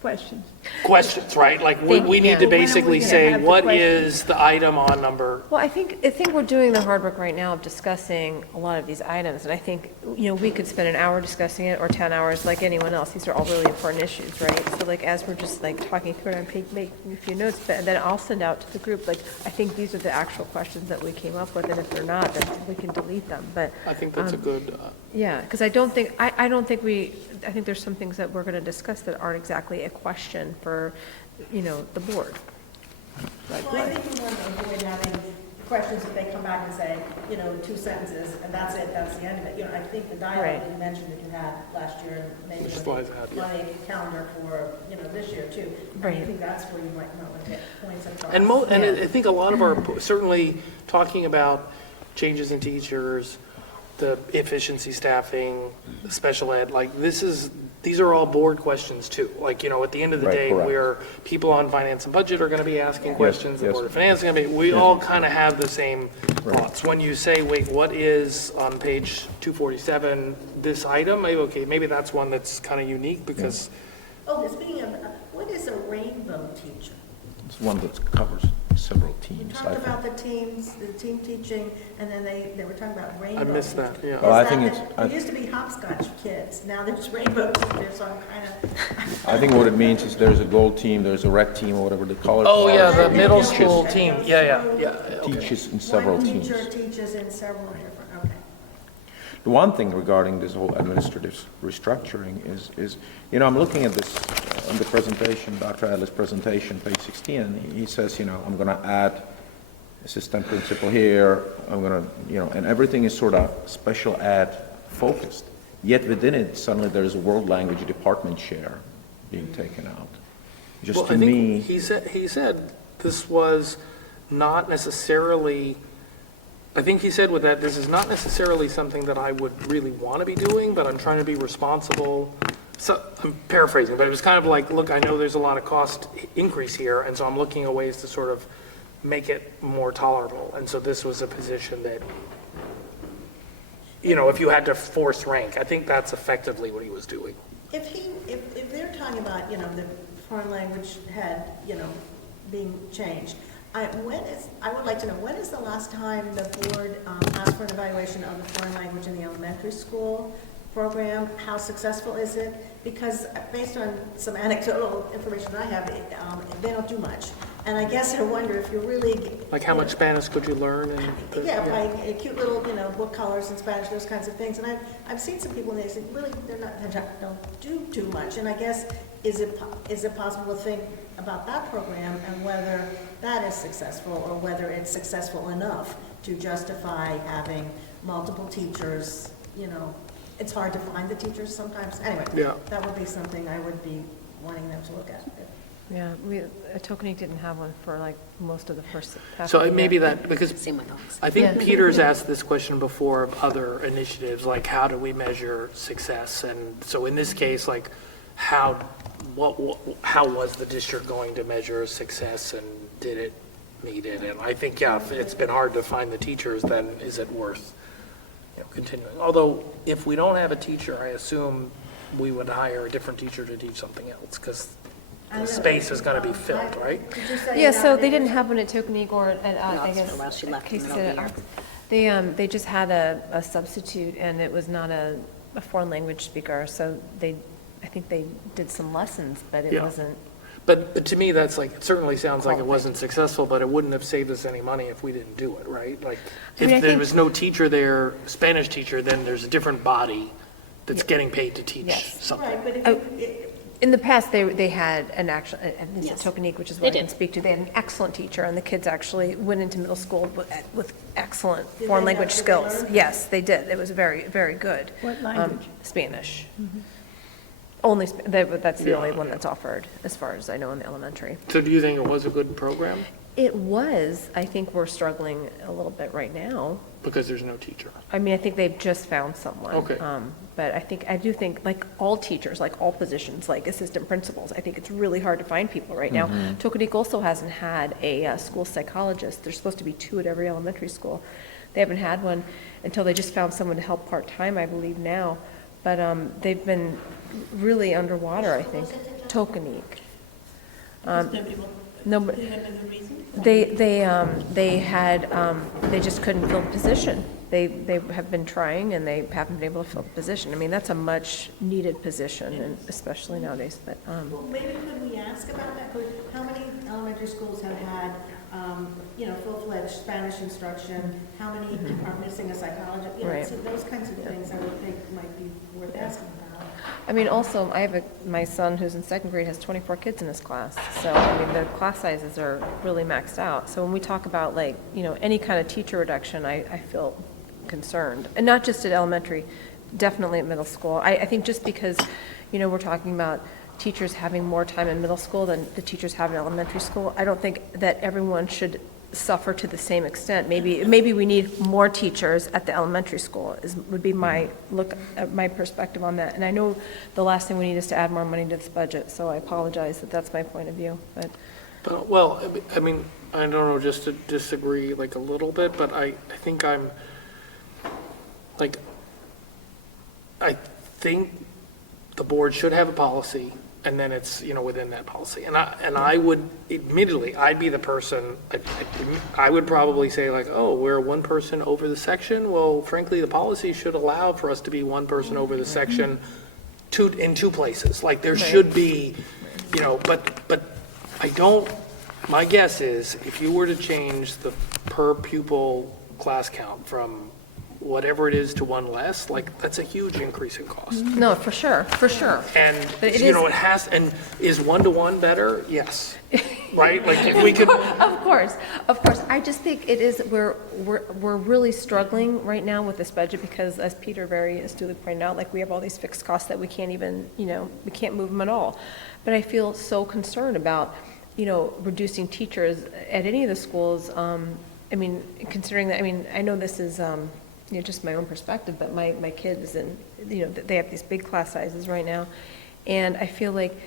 Questions? questions, right? Like, we need to Yeah. basically gonna say, have the what questions? is the item on number? Well, I think we're doing the hard work right now of discussing a lot of these items, and I think, we could spend an hour discussing it, or 10 hours, like anyone else. These are all really important issues, right? So like, as we're just like talking through it, I'm making a few notes, but then I'll send out to the group, like, I think these are the actual questions that we came up with, and if they're not, then we can delete them, but. I think that's a good, Yeah, because I think there's some things that we're going to discuss that aren't exactly a question for, the board. Well, I think we want to avoid having questions if they come back and say, 2 sentences, and that's it, that's the end of it. I think the dialogue Right. that you mentioned that you had last year, and maybe Which on slides have, yeah. the calendar for, this year too. I Right. think that's where you might want to get points across. and I think a lot of our, certainly talking about changes in teachers, the efficiency staffing, the special ed, like, these are all board questions too. Like, at the end of the Right, day, correct. people on finance and budget are going to be asking questions, the yes. Board of Finance is going to be, we all kind of have the same thoughts. When you say, wait, what is on page 247, this item, maybe that's one that's kind of unique because, Oh, speaking of, what is a rainbow teacher? It's one that covers several We teams. I talked think. about the team teaching, and then they were talking about rainbow. I missed that, teaching. yeah. Well, I Is think that it's- There used to be hopscotch kids, now there's rainbow teachers, so I'm kind of. I think what it means is there's a gold team, there's a red team, or whatever they call it. oh yeah, the Teaches- middle school team, yeah. Teaches in several One teams. teacher teaches in several different, okay. The one thing regarding this whole administrative restructuring is, I'm looking at this on the presentation, Dr. Adler's presentation, page 16, and he says, I'm going to add assistant principal here, I'm going to, and everything is sort of special ed focused. Yet within it, suddenly there's a world language department share being taken out. Just Well, to I think me, he said this was not necessarily, I think he said with that, this is not necessarily something that I would really want to be doing, but I'm trying to be responsible. So I'm paraphrasing, but it was kind of like, look, I know there's a lot of cost increase here, and so I'm looking at ways to sort of make it more tolerable. And so this was a position that, if you had to force rank, I think that's effectively what he was doing. If they're talking about, the foreign language head, being changed, I would like to know, when is the last time the board asked for an evaluation of the foreign language in the elementary school program? How successful is it? Because based on some anecdotal information I have, they don't do much. And I guess I wonder if you really. Like how much Spanish could you learn? Yeah, by cute little, book colors in Spanish, those kinds of things. And I've seen some people, and they say, really, they don't do too much. And I guess, is it possible to think about that program and whether that is successful, or whether it's successful enough to justify having multiple teachers? It's hard to find the teachers sometimes. Anyway, Yeah. that would be something I would be wanting them to look at. Yeah, Tokenique didn't have one for like most of the first half So of the maybe year. that, because Same with us. I think Yeah. Peter's asked this question before of other initiatives, like how do we measure success? And so in this case, like how was the district going to measure success, and did it meet it? And I think, yeah, if it's been hard to find the teachers, then is it worth continuing? Although if we don't have a teacher, I assume we would hire a different teacher to teach something else, because the space is going to be filled, right? Yeah, so they didn't have one at Tokenique or at, No, I it's guess. for a while. She left in the Casey middle of said the year. They just had a substitute, and it was not a foreign language speaker, so I think they did some lessons, but it Yeah. wasn't. But to me, that's like, it certainly sounds like it wasn't successful, but it wouldn't have saved us any money if we didn't do it, right? Like, I mean, I if there think- was no teacher there, Spanish teacher, then there's a different body that's getting paid to teach Yes. something. Right, but if Oh, you, In the past, they had an actual, at least at Yes. Tokenique, which is They what I can did. speak to, they had an excellent teacher, and the kids actually went into middle school with excellent Did foreign they language have- did they skills. learn? Yes, they did. It was very, very good. What language? Spanish. Only, that's the only one that's offered, as far as I know, in the elementary. So do you think it was a good program? It was, I think we're struggling a little bit right now. Because there's no teacher. I mean, I think they've just found someone. Okay. But I do think, like all teachers, like all positions, like assistant principals, I think it's really hard to find people right now. Tokenique also hasn't had a school psychologist. There's supposed to be 2 at every elementary school. They haven't had one until they just found someone to help part-time, I believe now. But they've been really underwater, I think. Tokenique. No, but they just couldn't fill the position. They have been trying, and they haven't been able to fill the position. I mean, that's a much-needed position, and especially nowadays, but, well, maybe could we ask about that? How many elementary schools have had, full-fledged Spanish instruction? How many are missing a psychologist? Right. So those kinds of things I would think might be worth asking about. I mean, also, my son who's in 2nd grade has 24 kids in his class. So, I mean, the class sizes are really maxed out. So when we talk about like, any kind of teacher reduction, I feel concerned. And not just at elementary, definitely at middle school. I think just because, we're talking about teachers having more time in middle school than the teachers have in elementary school, I don't think that everyone should suffer to the same extent. Maybe we need more teachers at the elementary school would be my perspective on that. And I know the last thing we need is to add more money to this budget, so I apologize that that's my point of view, but. Well, I mean, I don't know, just to disagree like a little bit, but I think I'm, like, I think the board should have a policy, and then it's, within that policy. And I would, admittedly, I'd be the person, I would probably say like, oh, we're 1 person over the section. Well, frankly, the policy should allow for us to be 1 person over the section in 2 places. Like, there should be, but I don't, my guess is, if you were to change the per pupil class count from whatever it is to 1 less, like, that's a huge increase in cost. No, for sure. And, But it it has, and is 1-to-1 better? Yes. Right? Like, if we could, Of course. I just think it is, we're really struggling right now with this budget because, as Peter very astutely pointed out, like, we have all these fixed costs that we can't even, we can't move them at all. But I feel so concerned about, reducing teachers at any of the schools. I mean, considering that, I know this is, just my own perspective, but my kids and, they have these big class sizes right now. And I feel like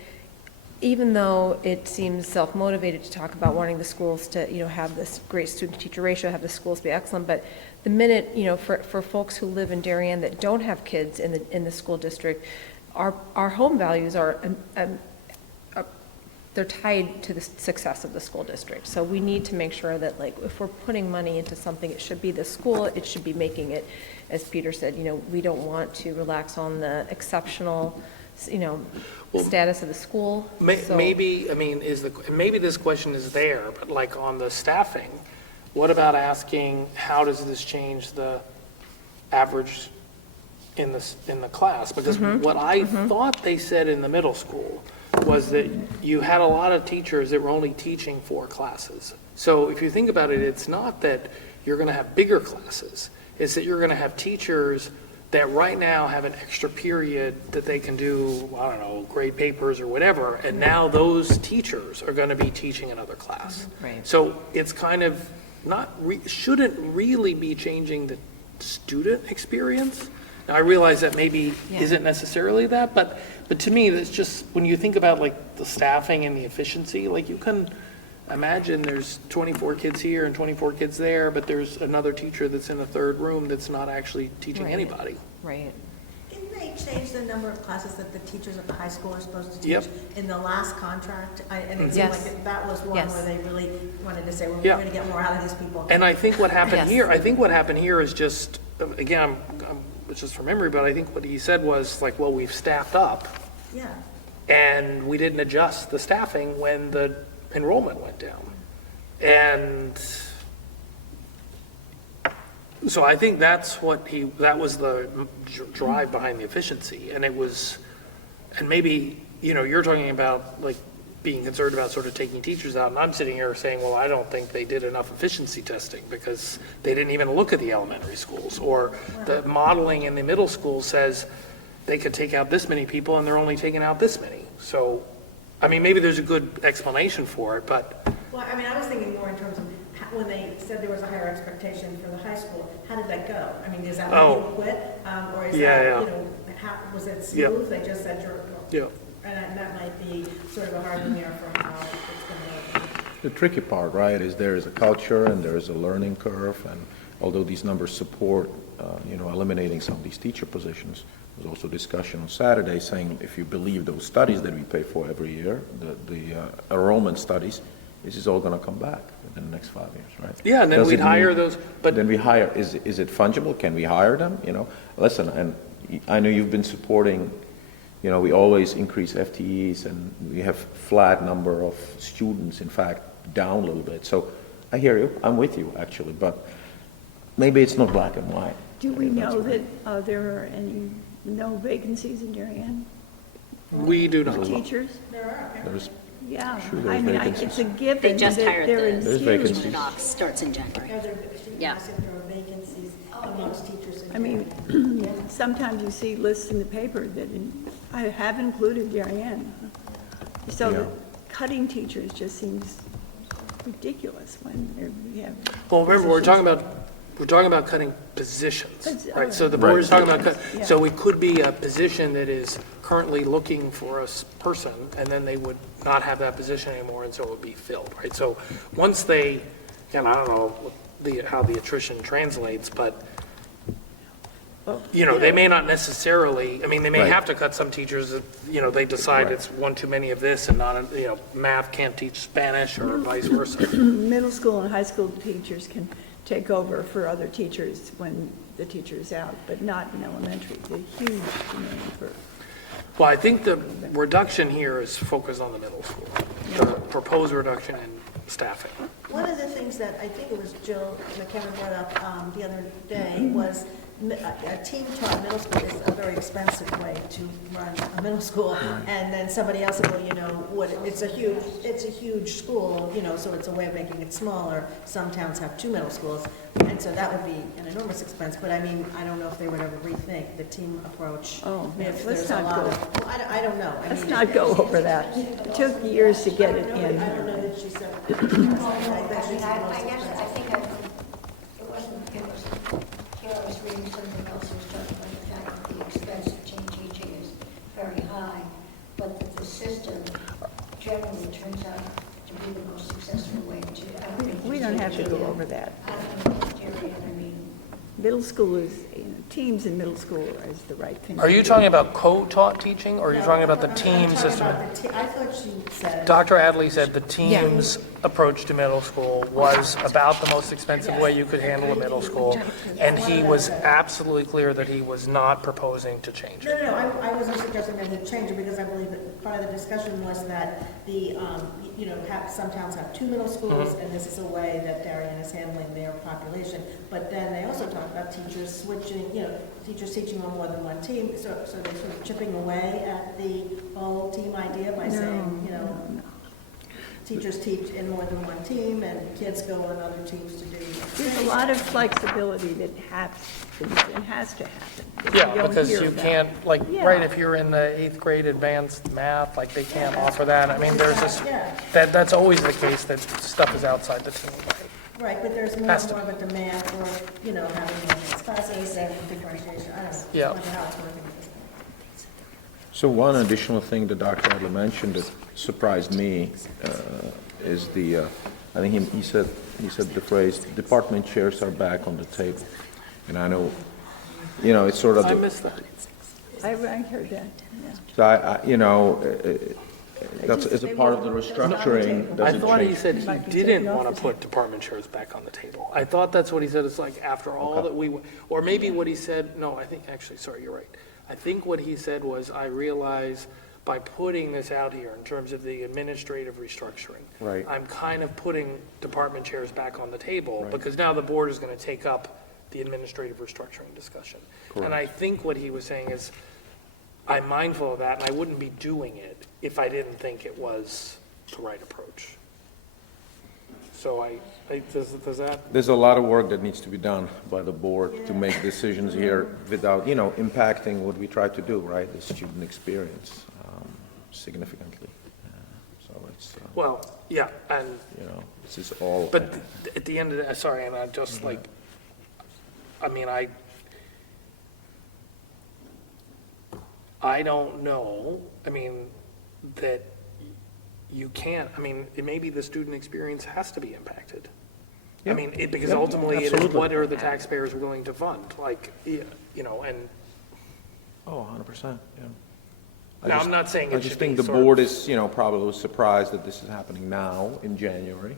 even though it seems self-motivated to talk about wanting the schools to, have this great student-teacher ratio, have the schools be excellent, but the minute, for folks who live in Darien that don't have kids in the school district, our home values are they're tied to the success of the school district. So we need to make sure that, like, if we're putting money into something, it should be the school, it should be making it, as Peter said, we don't want to relax on the exceptional, status of the school. So- maybe, maybe this question is there, but like on the staffing, what about asking, how does this change the average in the class? Because what I thought they said in the middle school was that you had a lot of teachers that were only teaching 4 classes. So if you think about it, it's not that you're going to have bigger classes. It's that you're going to have teachers that right now have an extra period that they can do, I don't know, grade papers or whatever, and now those teachers are going to be teaching another class. Right. So it's kind of shouldn't really be changing the student experience. Now, I realize that maybe isn't necessarily that, but to me, that's just, when you think about like the staffing and the efficiency, like, you can imagine there's 24 kids here and 24 kids there, but there's another teacher that's in a 3rd room that's not actually teaching Right. anybody. Right. Didn't they change the number of classes that the teachers at the high school are supposed to teach Yep. in the last contract? And it seemed Yes. like that was one Yes. where they really wanted to say, well, Yeah. we're going to get more out of these people. And I think what happened Yes. here, is just, again, it's just from memory, but I think what he said was like, well, we've staffed up. Yeah. and we didn't adjust the staffing when the enrollment went down. And so I think that was the drive behind the efficiency. And it was, and maybe, you're talking about like being concerned about sort of taking teachers out, and I'm sitting here saying, well, I don't think they did enough efficiency testing because they didn't even look at the elementary schools, or the modeling in the middle school says they could take out this many people and they're only taking out this many. So, I mean, maybe there's a good explanation for it, but. Well, I mean, I was thinking more in terms of when they said there was a higher expectation for the high school, how did that go? I mean, is that when you quit? Or is that, was it smooth? They just said you're. And that might be sort of a hard mirror for how it's going to work. The tricky part, right, is there is a culture and there is a learning curve, and although these numbers support, eliminating some of these teacher positions, there's also discussion on Saturday saying if you believe those studies that we pay for every year, the enrollment studies, this is all going to come back in the next 5 years, right? Yeah, and then we'd hire those, but. Then we hire, is it fungible? Can we hire them? Listen, and I know you've been supporting. We always increase FTEs, and we have flat number of students, in fact, down a little bit. So I hear you. I'm with you, actually. But maybe it's not black and white. Do we know that there are no vacancies in Darien? We do not. For teachers? There are. There's, Yeah. sure there's I mean, vacancies. it's a given. They just that hired they're the There's infused. vacancies. docs, starts in January. Yeah. There are vacancies amongst teachers. I mean, sometimes you see lists in the paper that I have included Darien. So Yeah. cutting teachers just seems ridiculous when we have. Well, remember, we're positions. talking about cutting positions, right? So the Right. board is talking about Yeah. so it could be a position that is currently looking for a person, and then they would not have that position anymore, and so it would be filled, right? So once they, and I don't know how the attrition translates, but they may not necessarily, I mean, they may Right. have to cut some teachers if, they decide Right. it's one too many of this and not, math can't teach Spanish or vice versa. Middle school and high school teachers can take over for other teachers when the teacher's out, but not in elementary. The huge demand for. Well, I think the reduction here is focused on the middle school, the proposed reduction in staffing. One of the things that I think it was Jill McKenna brought up the other day was a team taught middle school is a very expensive way to run a middle school. And then somebody else said, well, it's a huge school, so it's a way of making it smaller. Some towns have 2 middle schools, and so that would be an enormous expense. But I mean, I don't know if they would ever rethink the team approach. Oh, if let's there's a not lot go. of, well, I don't know. Let's not go over that. It took years to get it in. I don't know that she said. I guess, I think it was, I was reading something else, was talking about the fact that the expense of teaching is very high, but that the system generally turns out to be the most successful way to. We don't have to go over that. I mean, Middle school is, teams in middle school is the right thing. Are to you do. talking about co-taught teaching, or are you talking about the team system? I thought she said. Dr. Adley said the team's approach to middle school was about the most expensive way you could handle a middle school, and he was absolutely clear that he was not proposing to change it. No, I wasn't suggesting that he change it, because I believe that part of the discussion was that some towns have 2 middle schools, and this is a way that Darien is handling their population. But then they also talked about teachers switching, teachers teaching on more than one team, so they're sort of chipping away at the whole team idea by saying, teachers teach in more than one team, and kids go on other teams to do. There's a lot of flexibility that has to happen. Yeah, don't because hear you about. can't, Yeah. right, if you're in the 8th grade advanced math, they can't offer that. I mean, there's this, that's always the case, that stuff is outside the team. Right, but there's more Has and to more of a demand for, having advanced classes and differentiation. I don't know. Yeah. I wonder how it's working. So one additional thing that Dr. Adler mentioned that surprised me is I think he said the phrase, department chairs are back on the table. And I know, it's sort of. I missed that. I heard that, yeah. So that's as a part of the restructuring. I doesn't thought he change. said he Might be didn't taken off want the to put department chairs back on the table. I thought that's what he said. It's like, after all that we, or maybe what he said, no, I think, actually, sorry, you're right. I think what he said was, I realize by putting this out here in terms of the administrative restructuring. Right. I'm kind of putting department chairs back on the table, Right. because now the board is going to take up the administrative restructuring discussion. And I think what he was saying is, I'm mindful of that, and I wouldn't be doing it if I didn't think it was the right approach. So does that, There's a lot of work that needs to be done by the board to make decisions here without, impacting what we try to do, right? The student experience significantly. So it's, well, yeah, and, this is all. but at the end of the, sorry, and I just like, I mean, I don't know, I mean, that you can't, I mean, maybe the student experience has to be impacted. I Yeah. mean, because Yeah, ultimately, it is absolutely. what are the taxpayers willing to fund? Like, and, Oh, 100%, yeah. now, I'm not saying I it just should be think the sort of- board is, probably surprised that this is happening now in January.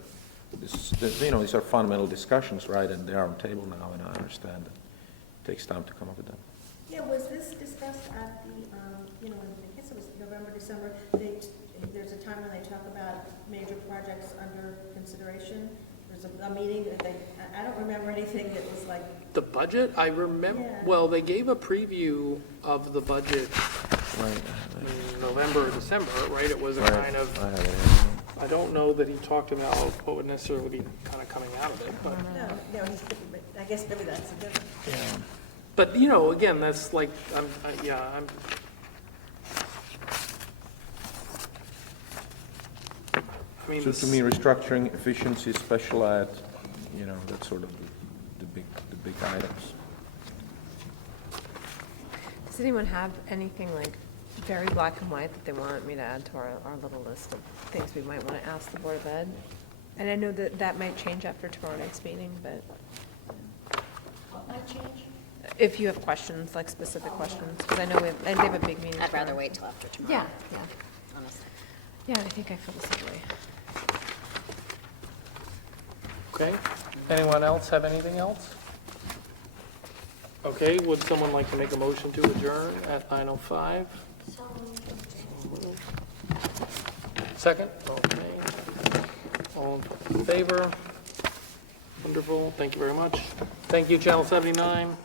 These are fundamental discussions, right, and they are on the table now, and I understand that it takes time to come up with them. Yeah, was this discussed at the, I guess it was November, December, there's a time when they talk about major projects under consideration? There's a meeting that I don't remember anything that was like, The budget, I remember, Yeah. well, they gave a preview of the budget Right. in November or December, right? It was a Right. kind of, I have it. I don't know that he talked about what would necessarily be kind of coming out of it, but. no, I guess maybe that's a different. Yeah. But, again, that's like, I'm. I mean, So to me, restructuring, efficiency, special ed, that's sort of the big items. Does anyone have anything like very black and white that they want me to add to our little list of things we might want to ask the Board of Ed? And I know that that might change after tomorrow night's meeting, but What might change? if you have questions, like specific questions, because I know they have a big meeting. I'd rather tomorrow. wait till after tomorrow. Yeah, Honestly. yeah, I think I feel the same way. okay. Anyone else have anything else? Okay, would someone like to make a motion to adjourn at 9:05? So, Second? Okay. All in favor? Wonderful, thank you very much. Thank you, Channel 79.